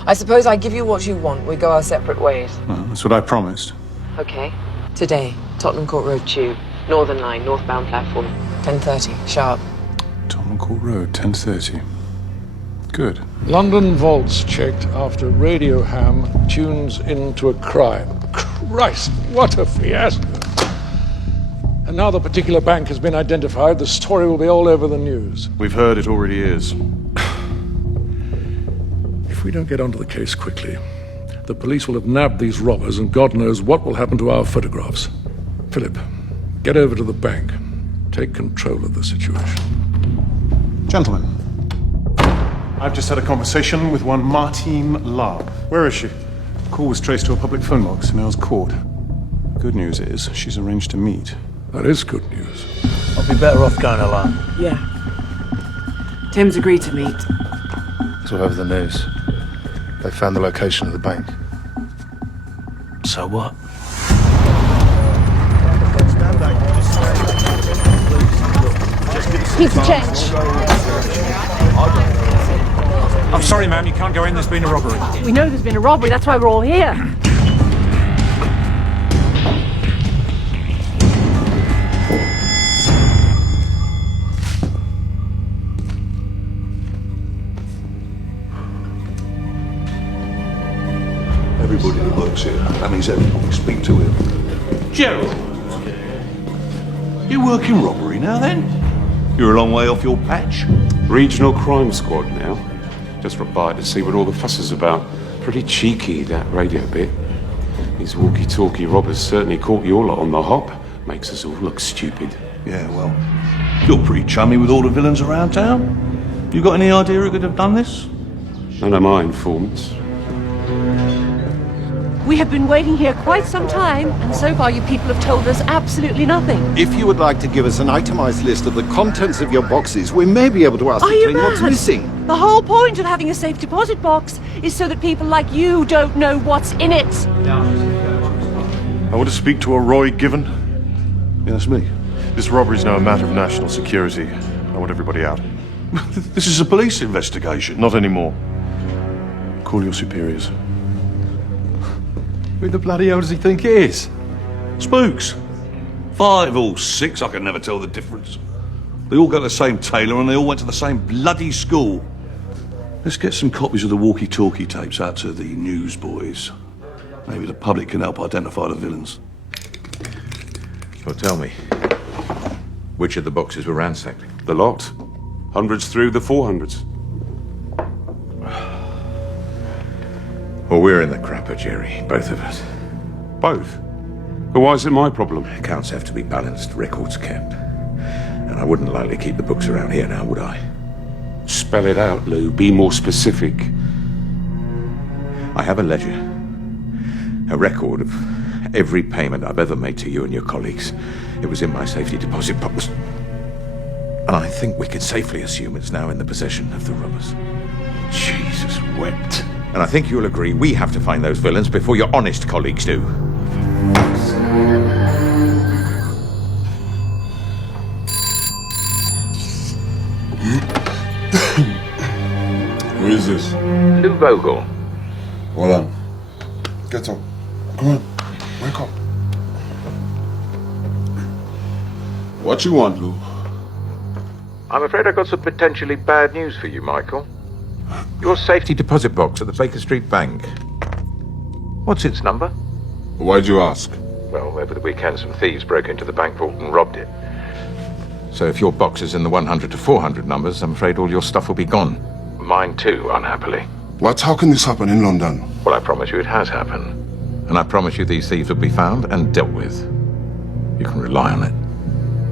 I suppose I give you what you want. We go our separate ways. Well, that's what I promised. Okay. Today, Tottenham Court Road Tube, Northern Line, northbound platform, 10:30, sharp. Tottenham Court Road, 10:30. Good. London vaults checked after Radio Ham tunes into a crime. Christ, what a fiasco. And now the particular bank has been identified, the story will be all over the news. We've heard it already is. If we don't get onto the case quickly, the police will have nabbed these robbers and God knows what will happen to our photographs. Philip, get over to the bank. Take control of the situation. Gentlemen, I've just had a conversation with one Martine Love. Where is she? Call was traced to a public phone box in Earl's Court. Good news is she's arranged to meet. That is good news. I'll be better off going alone. Yeah. Tim's agreed to meet. It's all over the news. They found the location of the bank. So what? Keep the change. I'm sorry, ma'am, you can't go in. There's been a robbery. We know there's been a robbery, that's why we're all here. Everybody that works here, that means everyone we speak to him. Gerald! You work in robbery now then? You're a long way off your patch. Regional crime squad now. Just dropped by to see what all the fuss is about. Pretty cheeky, that radio bit. These walkie-talkie robbers certainly caught you all lot on the hop. Makes us all look stupid. Yeah, well, you're pretty chummy with all the villains around town. You got any idea who could have done this? None of my informants. We have been waiting here quite some time, and so far you people have told us absolutely nothing. If you would like to give us an itemized list of the contents of your boxes, we may be able to Are you ascertain what's mad? missing. The whole point of having a safe deposit box is so that people like you don't know what's in it. I want to speak to a Roy Given. Yeah, that's me. This robbery is now a matter of national security. I want everybody out. This is a police investigation. Not anymore. Call your superiors. Who the bloody hell does he think it is? Spooks. 5 or 6, I can never tell the difference. They all go to the same tailor and they all went to the same bloody school. Let's get some copies of the walkie-talkie tapes out to the newsboys. Maybe the public can help identify the villains. Well, tell me, which of the boxes were ransacked? The lot. Hundreds through the 400s. Well, we're in the crapper, Jerry. Both of us. Both? But why is it my problem? Accounts have to be balanced, records kept. And I wouldn't likely keep the books around here now, would I? Spell it out, Lou. Be more specific. I have a ledger. A record of every payment I've ever made to you and your colleagues. It was in my safety deposit box. And I think we can safely assume it's now in the possession of the robbers. Jesus wept. And I think you'll agree we have to find those villains before your honest colleagues do. Who is this? Lou Vogel. Well done. Get up. Come on. Wake up. What you want, Lou? I'm afraid I've got some potentially bad news for you, Michael. Your safety deposit box at the Baker Street Bank. What's its number? Why'd you ask? Well, over the weekend some thieves broke into the bank vault and robbed it. So if your box is in the 100 to 400 numbers, I'm afraid all your stuff will be gone. Mine too, unhappily. What? How can this happen in London? Well, I promise you it has happened. And I promise you these thieves will be found and dealt with. You can rely on it.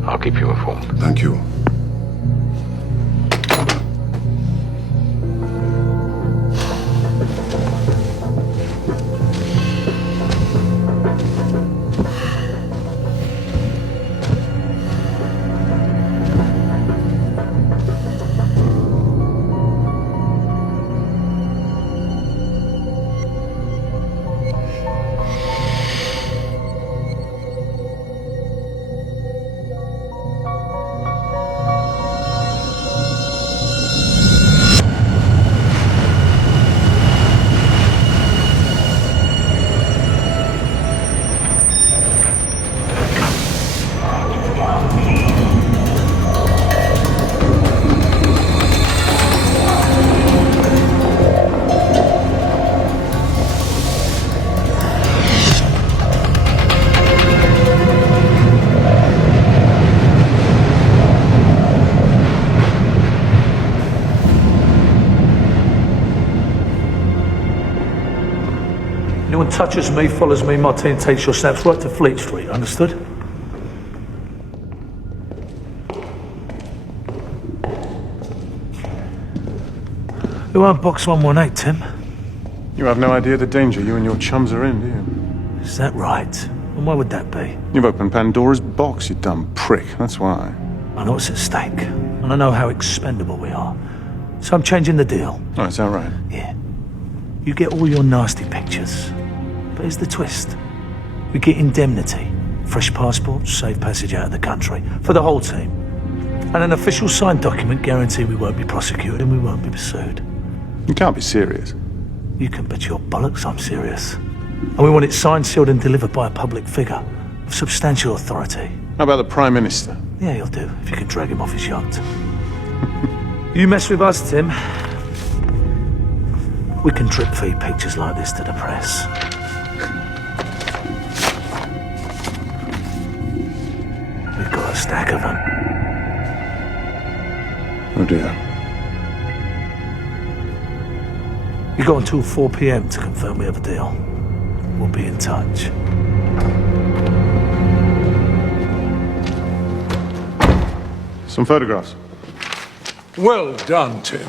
I'll keep you informed. Thank you. touches me, follows me, Martine takes your snaps right to Fleet Street, understood? Who aren't box 118, Tim? You have no idea the danger you and your chums are in, do you? Is that right? And why would that be? You've opened Pandora's box, you dumb prick. That's why. I know what's at stake, and I know how expendable we are. So I'm changing the deal. Oh, is that right? Yeah. You get all your nasty pictures. But here's the twist. We get indemnity. Fresh passports, safe passage out of the country. For the whole team. And an official signed document guaranteeing we won't be prosecuted and we won't be pursued. You can't be serious. You can bet your bollocks I'm serious. And we want it signed, sealed and delivered by a public figure of substantial authority. How about the Prime Minister? Yeah, he'll do, if you can drag him off his yacht. You mess with us, Tim, we can drip feed pictures like this to the press. We've got a stack of them. Oh dear. You got until 4 p.m. to confirm we have a deal. We'll be in touch. Some photographs. Well done, Tim.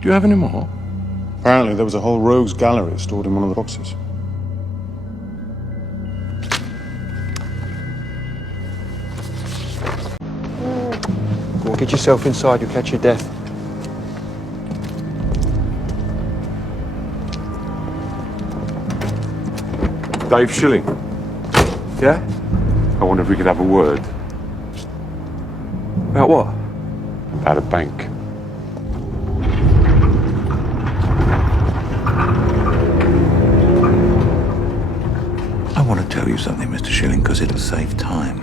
Do you have any more? Apparently there was a whole rogues gallery stored in one of the boxes. Go on, get yourself inside, you'll catch your death. Dave Schilling. Yeah? I wonder if we could have a word. About what? About a bank. I want to tell you something, Mr. Schilling, because it'll save time.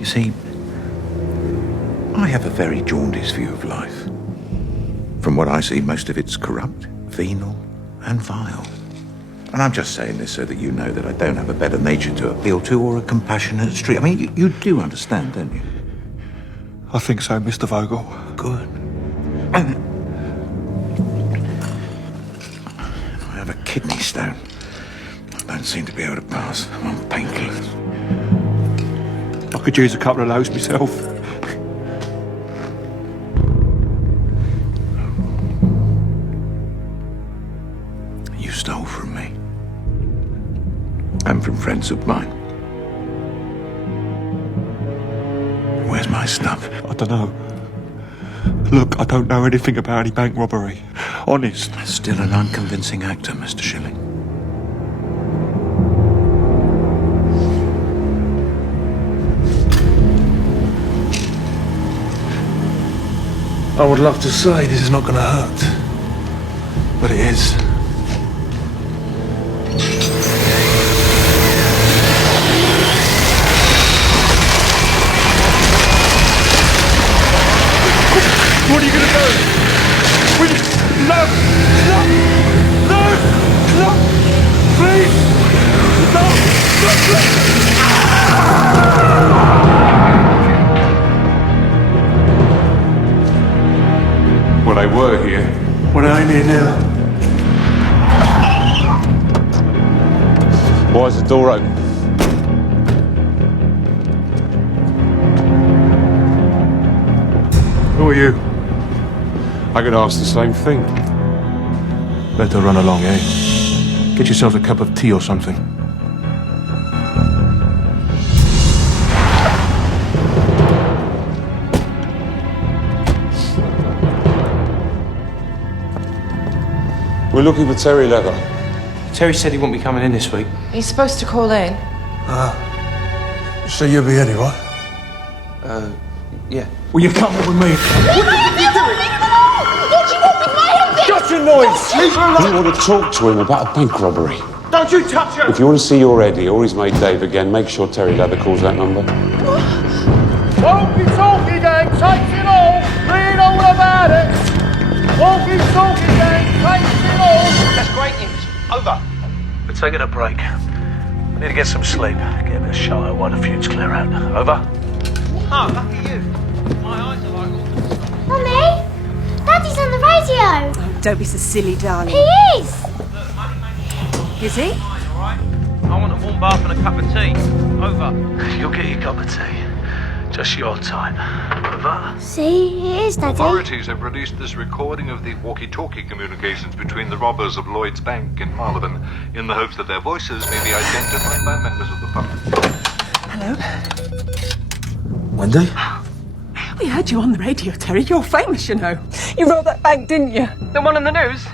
You see, I have a very jaundiced view of life. From what I see, most of it's corrupt, venal, and vile. And I'm just saying this so that you know that I don't have a better nature to appeal to or a compassionate street. I mean, you do understand, don't you? I think so, Mr. Vogel. Good. And I have a kidney stone. I don't seem to be able to pass. I'm on painkillers. I could use a couple of those myself. You stole from me. And from friends of mine. Where's my stuff? I don't know. Look, I don't know anything about any bank robbery. Honest. Still an unconvincing actor, Mr. Schilling. I would love to say this is not going to hurt, but it is. What are you gonna do? Will you... No! No! No! No! Please! No! No, please! Well, they were here. Well, I ain't here now. Why is the door open? Who are you? I could ask the same thing. Better run along, eh? Get yourselves a cup of tea or something. We're looking for Terry Leather. Terry said he won't be coming in this week. He's supposed to call in. So you'll be Eddie, right? Yeah. Will you come with me? What are you doing? What do you want with my head? Shut your noise! Leave her alone! You want to talk to him about a bank robbery. Don't you touch her! If you want to see your Eddie or his mate Dave again, make sure Terry Leather calls that number. Walkie-talkie gang takes it all! Read all about it! Walkie-talkie gang takes it all! That's great news. Over. We're taking a break. I need to get some sleep. Get a bit of shelter while the fumes clear out. Over. Oh, lucky you. My eyes are like all... Mummy! Daddy's on the radio! Oh, don't be so silly, darling. He is! Is he? Alright? I want a warm bath and a cup of tea. Over. You'll get your cup of tea. Just your time. Over. See, it is, Daddy. Authorities have released this recording of the walkie-talkie communications between the robbers of Lloyd's Bank in Marylebone in the hopes that their voices may be identified by members of the public. Hello? Wendy? We heard you on the radio, Terry. You're famous, you know. You robbed that bank, didn't you? The one on the news?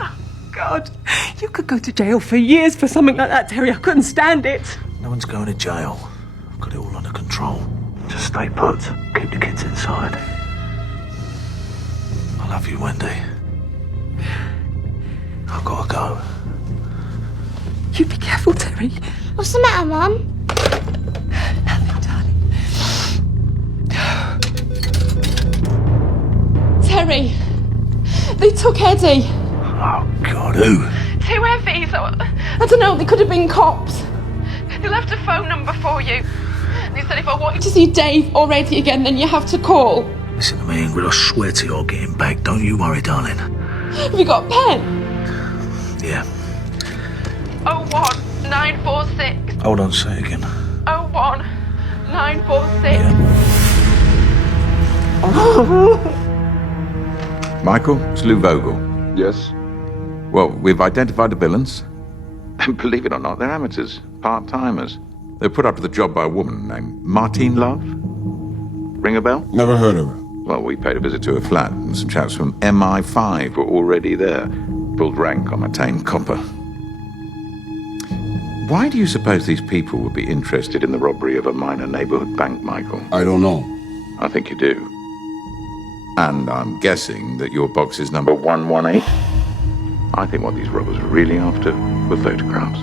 Oh, God. You could go to jail for years for something like that, Terry. I couldn't stand it. No one's going to jail. I've got it all under control. Just stay put. Keep the kids inside. I love you, Wendy. I've got to go. You be careful, Terry. What's the matter, Mum? Terry, they took Eddie. Oh, God, who? Too heavy, so I don't know, they could have been cops. They left a phone number for you. They said if I wanted to see Dave or Eddie again, then you have to call. Listen to me, Ingrid, I swear to you I'll get him back. Don't you worry, darling. Have you got a pen? Yeah. 01946. Hold on, say it again. 01946. Michael, it's Lou Vogel. Yes? Well, we've identified the villains. And believe it or not, they're amateurs, part-timers. They were put up to the job by a woman named Martine Love. Ring a bell? Never heard of her. Well, we paid a visit to her flat, and some chaps from MI5 were already there. Pulled rank on a tame copper. Why do you suppose these people would be interested in the robbery of a minor neighborhood bank, Michael? I don't know. I think you do. And I'm guessing that your box is number 118? I think what these robbers were really after were photographs.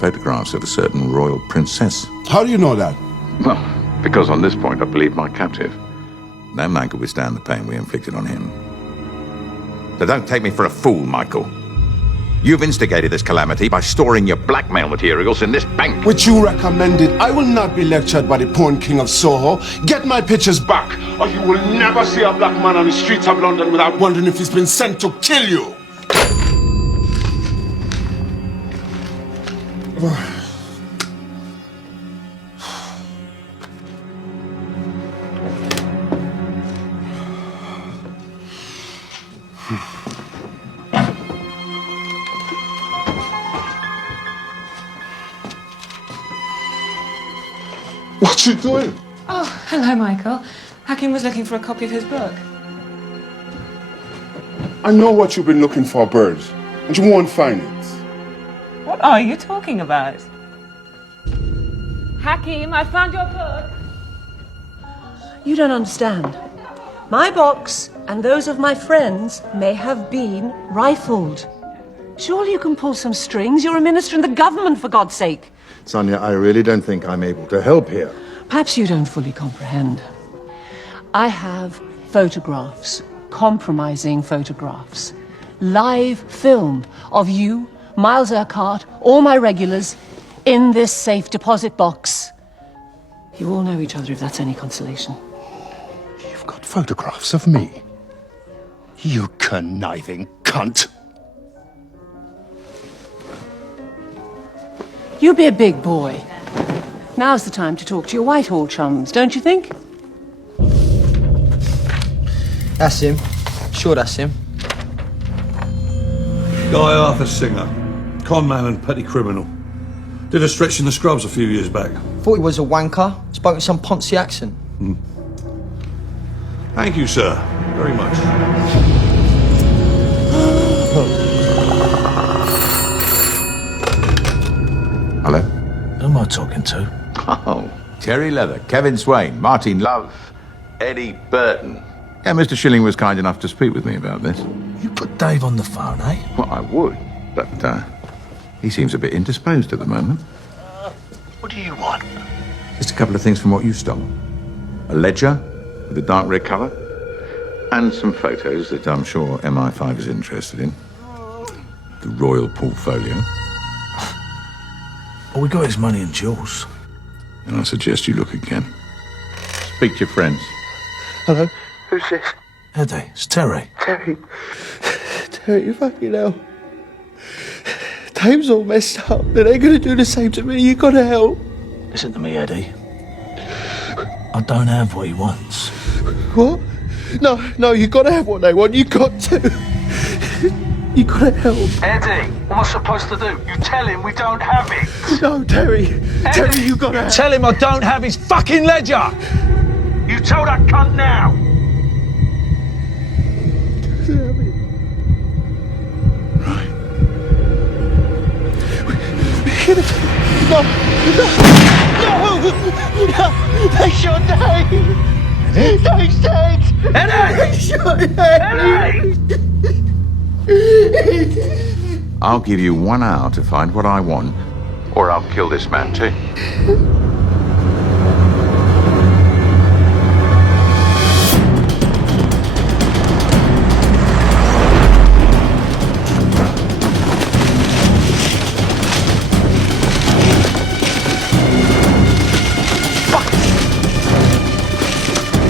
Photographs of a certain royal princess. How do you know that? Well, because on this point I believe my captive. No man could withstand the pain we inflicted on him. So don't take me for a fool, Michael. You've instigated this calamity by storing your blackmail materials in this bank. Which you recommended. I will not be lectured by the porn king of Soho. Get my pictures back, or you will never see a black man on the streets of London without wondering if he's been sent to kill you. What you doing? Oh, hello, Michael. Hakim was looking for a copy of his book. I know what you've been looking for, Birds, and you won't find it. What are you talking about? Hakim, I found your book. You don't understand. My box and those of my friends may have been rifled. Surely you can pull some strings. You're a minister in the government, for God's sake. Sonia, I really don't think I'm able to help here. Perhaps you don't fully comprehend. I have photographs, compromising photographs, live film of you, Miles Urquhart, all my regulars, in this safe deposit box. You all know each other, if that's any consolation. You've got photographs of me. You conniving cunt. You be a big boy. Now's the time to talk to your Whitehall chums, don't you think? That's him. Sure, that's him. Guy Arthur Singer. Con man and petty criminal. Did a stretch in the scrubs a few years back. Thought he was a wanker. Spoke with some Ponzi accent. Thank you, sir. Very much. Hello? Who am I talking to? Oh, Terry Leather, Kevin Swain, Martin Love, Eddie Burton. Yeah, Mr. Schilling was kind enough to speak with me about this. You put Dave on the phone, eh? Well, I would, but he seems a bit indisposed at the moment. What do you want? Just a couple of things from what you stole. A ledger with a dark red cover, and some photos that I'm sure MI5 is interested in. The royal portfolio. Well, we got his money and jewels. And I suggest you look again. Speak to your friends. Hello? Who's this? Eddie, it's Terry. Terry. Terry, you fucking hell. Dave's all messed up. They're going to do the same to me. You gotta help. Listen to me, Eddie. I don't have what he wants. What? No, you gotta have what they want. You got to. You gotta help. Eddie, what am I supposed to do? You tell him we don't have it. No, Terry. Eddie, Terry, you gotta help. Tell him I don't have his fucking ledger. You tell that cunt now. No! They shot Dave! Dave's dead! Eddie! They shot Dave! I'll give you 1 hour to find what I want, or I'll kill this man too.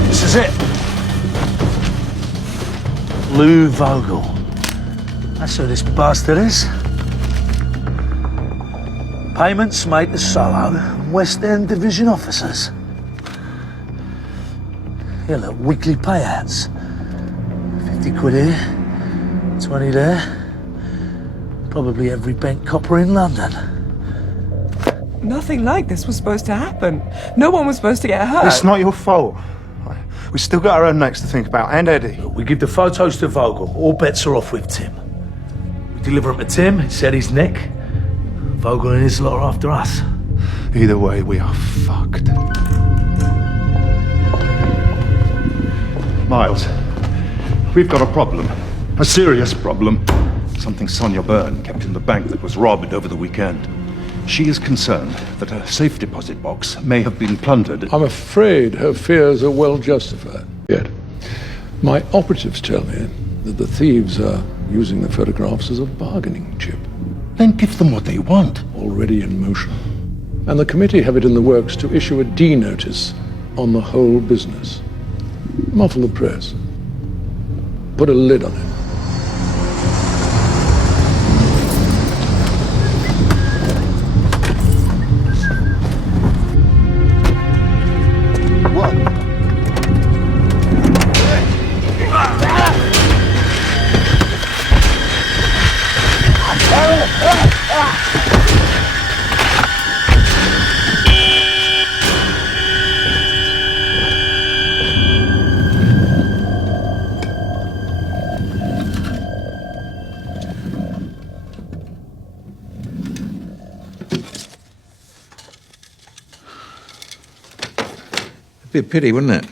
This is it. Lou Vogel. That's who this bastard is. Payments made to Soho and West End division officers. Here, look, weekly payouts. 50 quid here, 20 there. Probably every bent copper in London. Nothing like this was supposed to happen. No one was supposed to get hurt. It's not your fault. We still got our own mates to think about, and Eddie. We give the photos to Vogel. All bets are off with Tim. We deliver them to Tim. It's Eddie's nick. Vogel and his lot are after us. Either way, we are fucked. Miles, we've got a problem. A serious problem. Something Sonia Byrne kept in the bank that was robbed over the weekend. She is concerned that her safe deposit box may have been plundered. I'm afraid her fears are well justified. Yet, my operatives tell me that the thieves are using the photographs as a bargaining chip. Then give them what they want. Already in motion. And the committee have it in the works to issue a D notice on the whole business. Muffle the press. Put a lid on it. Be a pity, wouldn't it?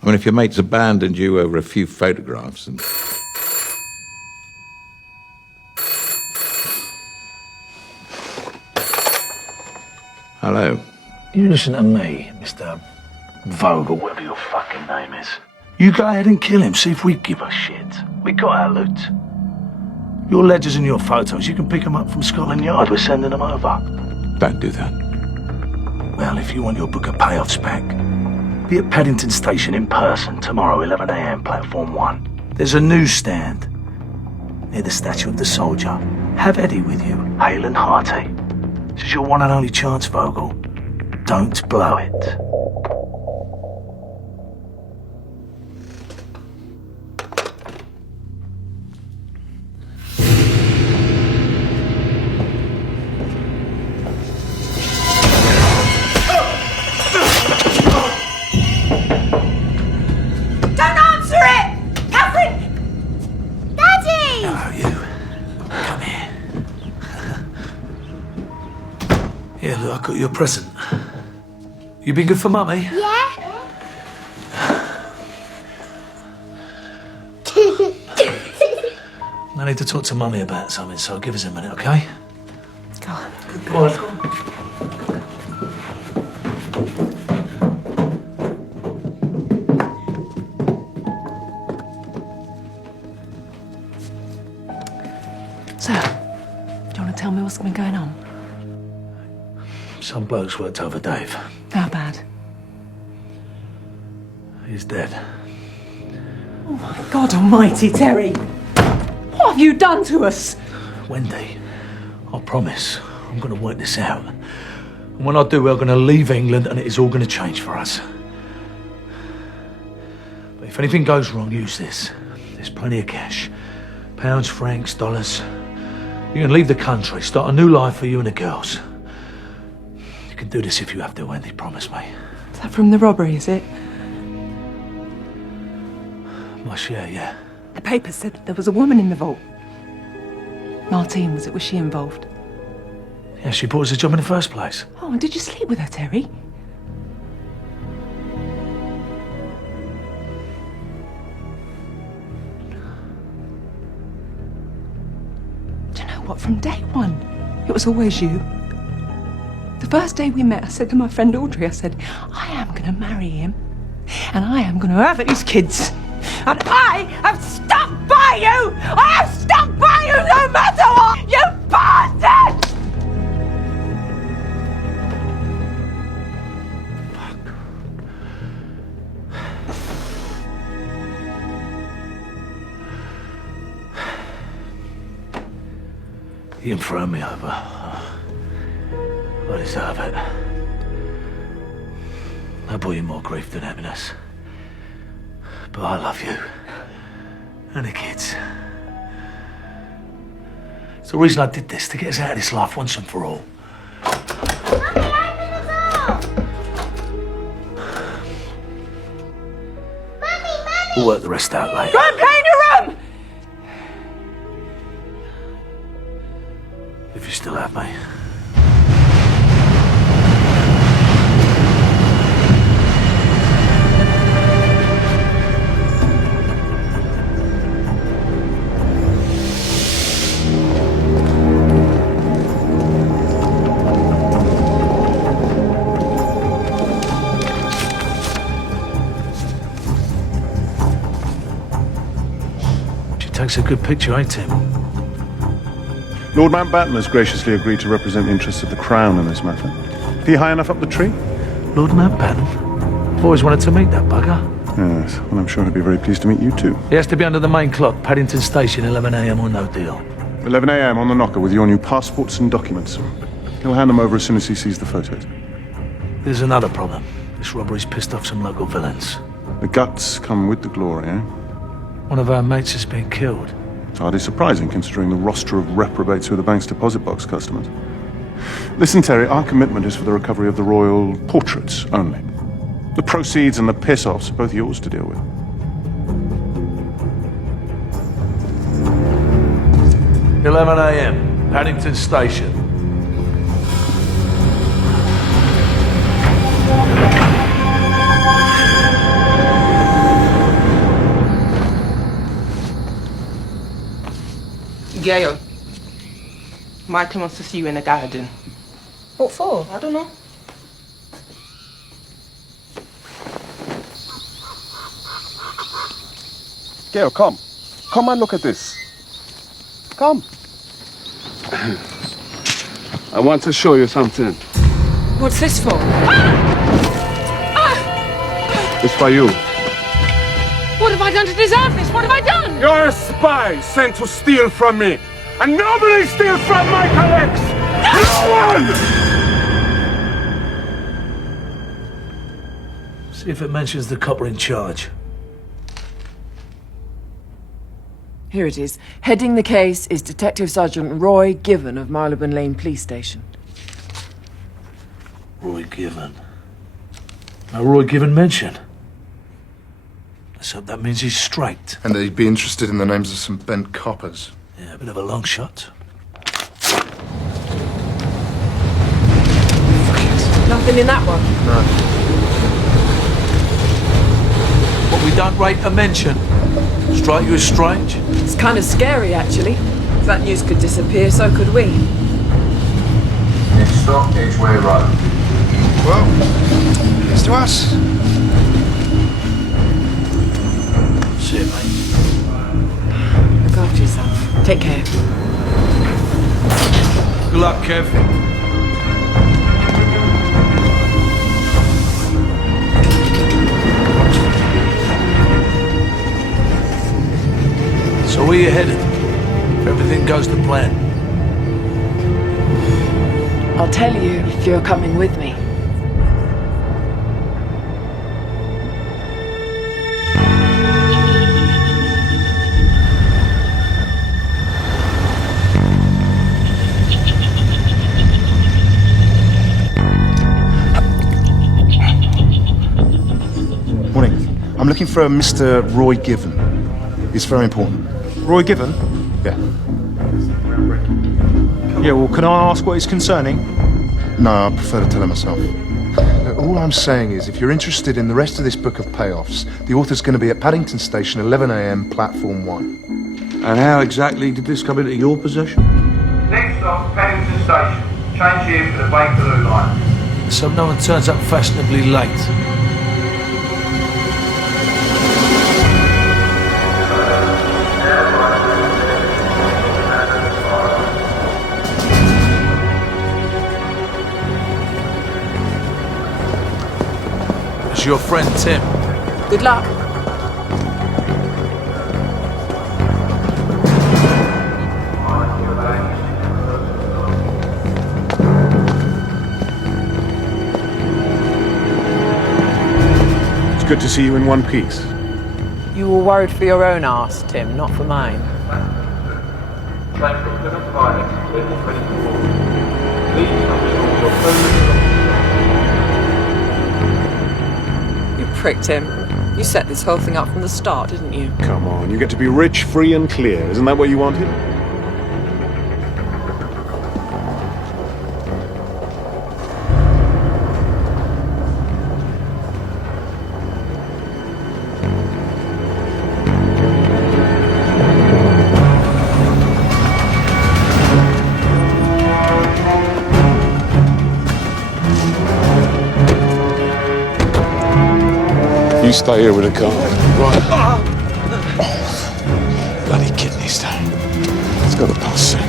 I mean, if your mates abandoned you over a few photographs and... Hello. You listen to me, Mr. Vogel, whatever your fucking name is. You go ahead and kill him, see if we give a shit. We got our loot. Your ledgers and your photos, you can pick them up from Scotland Yard. We're sending them over. Don't do that. Well, if you want your book of payoffs back, be at Paddington Station in person tomorrow, 11 a.m, platform 1. There's a newsstand near the statue of the soldier. Have Eddie with you, hale and hearty. This is your one and only chance, Vogel. Don't blow it. I got you a present. You been good for Mummy? Yeah. I need to talk to Mummy about something, so give us a minute, okay? Go on. Go on. So, do you want to tell me what's been going on? Some blokes worked over Dave. How bad? He's dead. Oh my God almighty, Terry! What have you done to us? Wendy, I promise I'm going to work this out. And when I do, we're going to leave England and it is all going to change for us. But if anything goes wrong, use this. There's plenty of cash. Pounds, francs, dollars. You can leave the country, start a new life for you and the girls. You can do this if you have to, Wendy, promise me. Is that from the robbery, is it? My share, yeah. The papers said that there was a woman in the vault. Martine, was she involved? Yeah, she brought us a job in the first place. Oh, and did you sleep with her, Terry? Do you know what? From day one, it was always you. The first day we met, I said to my friend Audrey, I said, I am going to marry him, and I am going to have his kids. And I have stuck by you! I have stuck by you no matter what! You bastard! You can throw me over. I deserve it. I brought you more grief than happiness. But I love you. And the kids. It's the reason I did this, to get us out of this life once and for all. We'll work the rest out later. Go and play in your room! If you still have me. Takes a good picture, eh, Tim? Lord Mountbatten has graciously agreed to represent the interests of the Crown in this matter. Is he high enough up the tree? Lord Mountbatten? I've always wanted to meet that bugger. Yes, well, I'm sure he'll be very pleased to meet you too. He has to be under the main clock, Paddington Station, 11 a.m. or no deal. 11 a.m. on the knocker with your new passports and documents. He'll hand them over as soon as he sees the photos. There's another problem. This robbery's pissed off some local villains. The guts come with the glory, eh? One of our mates has been killed. It's hardly surprising, considering the roster of reprobates who are the bank's deposit box customers. Listen, Terry, our commitment is for the recovery of the royal portraits only. The proceeds and the piss-offs are both yours to deal with. "11 a.m., Paddington Station." Gail, Michael wants to see you in the garden. What for? I don't know. Gail, come. Come and look at this. Come. I want to show you something. What's this for? It's for you. What have I done to deserve this? What have I done? You're a spy sent to steal from me. And nobody steals from Michael X! No one! See if it mentions the copper in charge. Here it is. Heading the case is Detective Sergeant Roy Given of Marylebone Lane Police Station. Roy Given. No Roy Given mention. So that means he's straight. And that he'd be interested in the names of some bent coppers. Yeah, a bit of a long shot. Nothing in that one? No. What we don't rate a mention. Strike you as strange? It's kind of scary, actually. If that news could disappear, so could we. Next stop, Edgeway Road. Well, it's to us. See you, mate. Look after yourself. Take care. Good luck, Kev. where you headed? If everything goes to plan. I'll tell you if you're coming with me. Morning. I'm looking for a Mr. Roy Given. It's very important. Roy Given? Yeah. Yeah, well, can I ask what it's concerning? No, I prefer to tell it myself. All I'm saying is, if you're interested in the rest of this book of payoffs, the author's going to be at Paddington Station, 11 a.m., platform 1. And how exactly did this come into your possession? Next stop, Paddington Station. Change here for the Bakerloo line. So no one turns up fashionably late. It's your friend Tim. Good luck. It's good to see you in one piece. You were worried for your own arse, Tim, not for mine. You pricked him. You set this whole thing up from the start, didn't you? Come on, you get to be rich, free and clear. Isn't that what you wanted? You stay here with a car. Right. Oh, bloody kidney stone. It's got a pulse soon.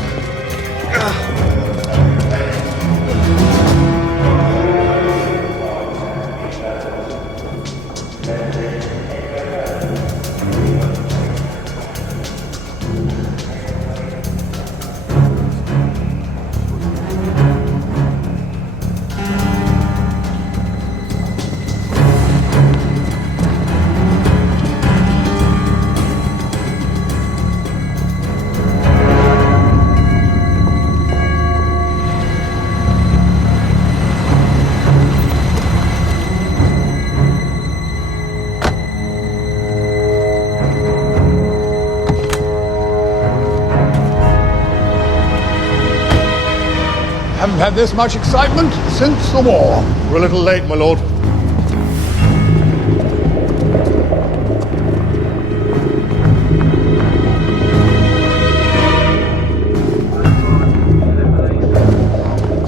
Haven't had this much excitement since the war. We're a little late, my lord.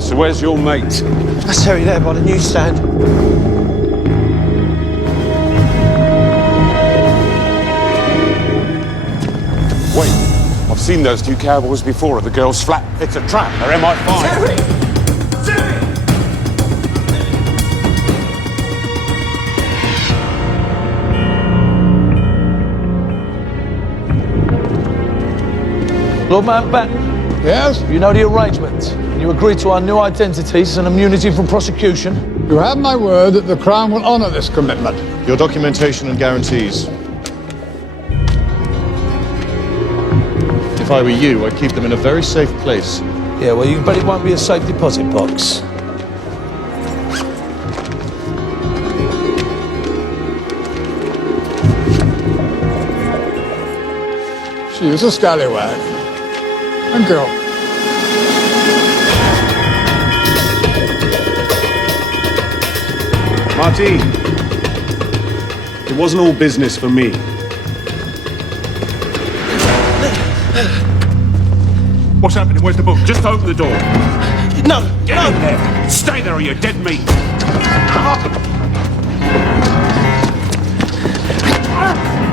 So where's your mate? That's Terry there by the newsstand. Wait, I've seen those two cowboys before at the girl's flat. It's a trap. They're MI5. Terry! Terry! Lord Mountbatten. Yes? You know the arrangements. You agree to our new identities and immunity from prosecution. You have my word that the Crown will honour this commitment. Your documentation and guarantees. If I were you, I'd keep them in a very safe place. Yeah, well, you bet it won't be a safe deposit box. She is a scallywag. And girl. Martine, it wasn't all business for me. What's happening? Where's the book? Just open the door. No, Get in there. Stay there or you're dead meat.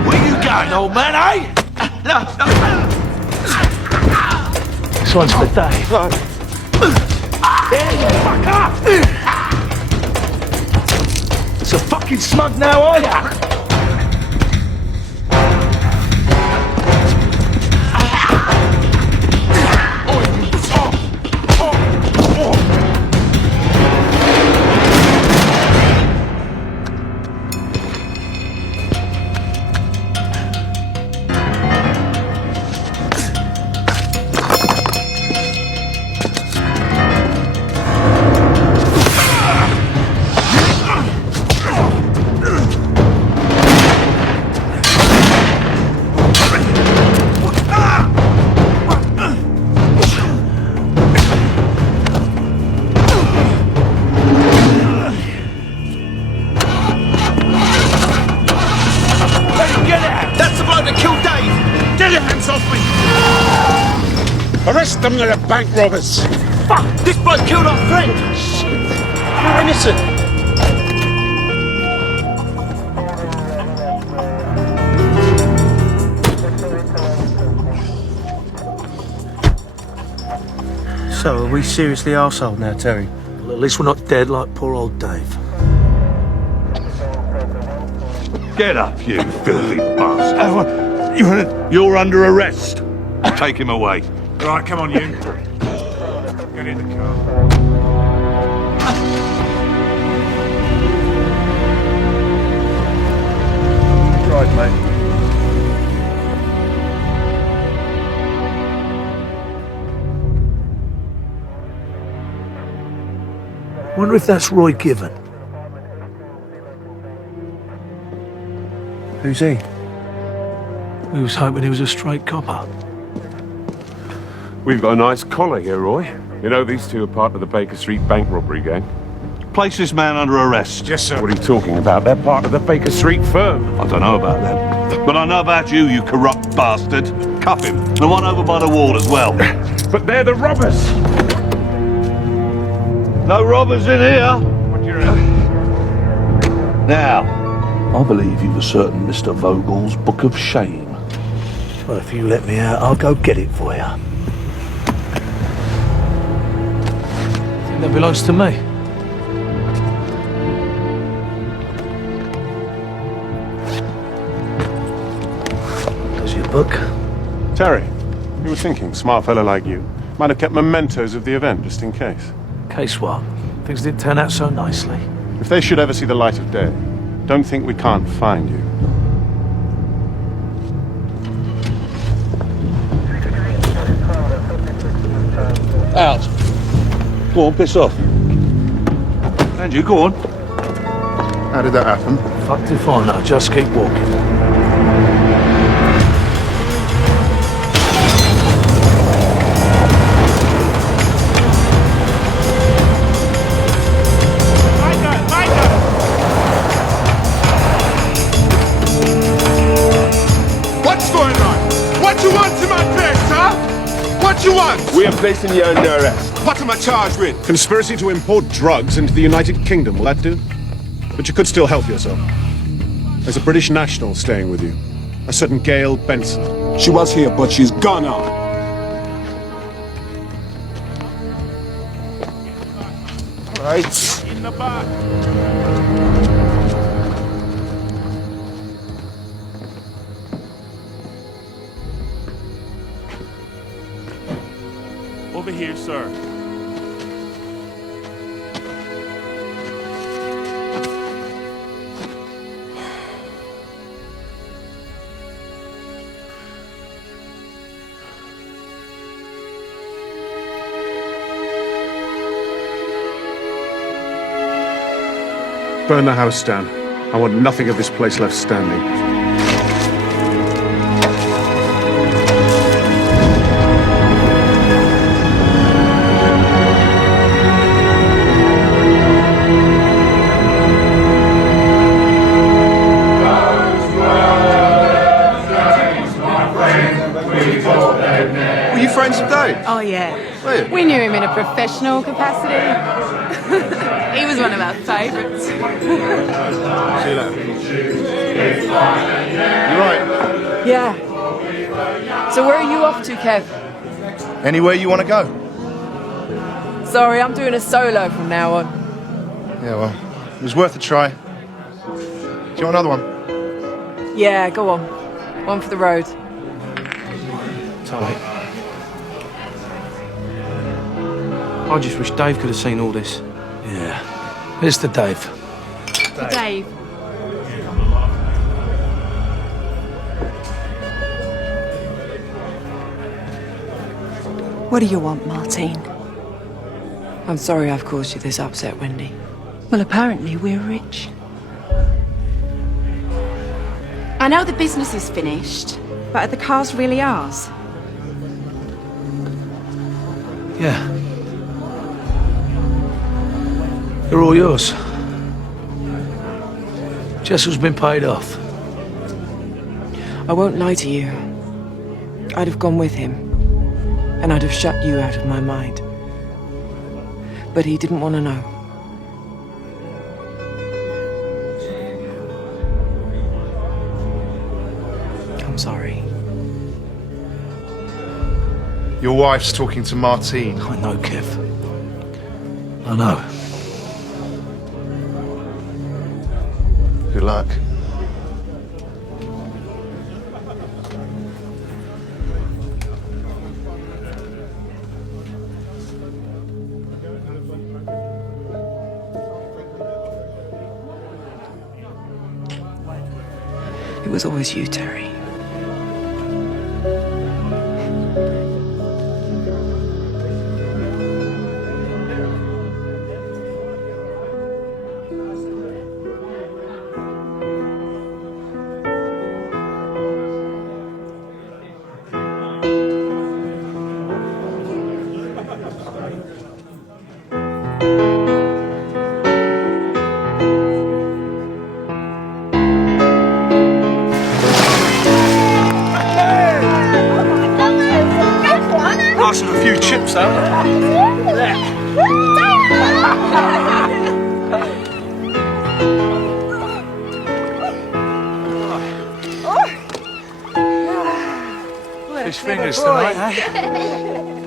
Where you going, old man, eh? no. This one's for Dave. There, you fucker! It's a fucking smug now, are ya? off me! Arrest them, they're bank robbers! Fuck! This bloke killed our friend! You're innocent! So, are we seriously arsehole now, Terry? Well, at least we're not dead like poor old Dave. Get up, you filthy bastard. You're under arrest. Take him away. Right, come on, you. Get in the car. Right, mate. Wonder if that's Roy Given. Who's he? We was hoping he was a straight copper. We've got a nice collar here, Roy. You know, these two are part of the Baker Street bank robbery gang. Place this man under arrest. Yes, sir. What are you talking about? They're part of the Baker Street firm. I don't know about them. But I know about you, you corrupt bastard. Cuff him. The one over by the wall as well. But they're the robbers! No robbers in here. What do you reckon? Now, I believe you've ascertained Mr. Vogel's Book of Shame. Well, if you let me out, I'll go get it for you. Think that belongs to me. There's your book. Terry, you were thinking, smart fella like you. Might have kept mementos of the event, just in case. Case what? Things didn't turn out so nicely. If they should ever see the light of day, don't think we can't find you. Out. Go on, piss off. Andrew, go on. How did that happen? Fucked if I know, just keep walking. What you want? We are placing you under arrest. What am I charged with? Conspiracy to import drugs into the United Kingdom, will that do? But you could still help yourself. There's a British national staying with you. A certain Gail Benson. She was here, but she's gone on. Right. In the back. Over here, sir. Burn the house down. I want nothing of this place left standing. Oh, yeah. We knew him in a professional capacity. He was one of our favourites. See you later. You right? Yeah. So where are you off to, Kev? Anywhere you want to go. Sorry, I'm doing a solo from now on. Yeah, well, it was worth a try. Do you want another one? Yeah, go on. One for the road. Tight. I just wish Dave could have seen all this. Yeah. Here's to Dave. Dave. What do you want, Martine? I'm sorry I've caused you this upset, Wendy. Well, apparently we're rich. I know the business is finished, but are the cars really ours? Yeah. They're all yours. Jessel's been paid off. I won't lie to you. I'd have gone with him, and I'd have shut you out of my mind. But he didn't want to know. I'm sorry. Your wife's talking to Martine. I know, Kev. I know. Good luck. It was always you, Terry. Passing a few chips out. Fish fingers tonight, eh?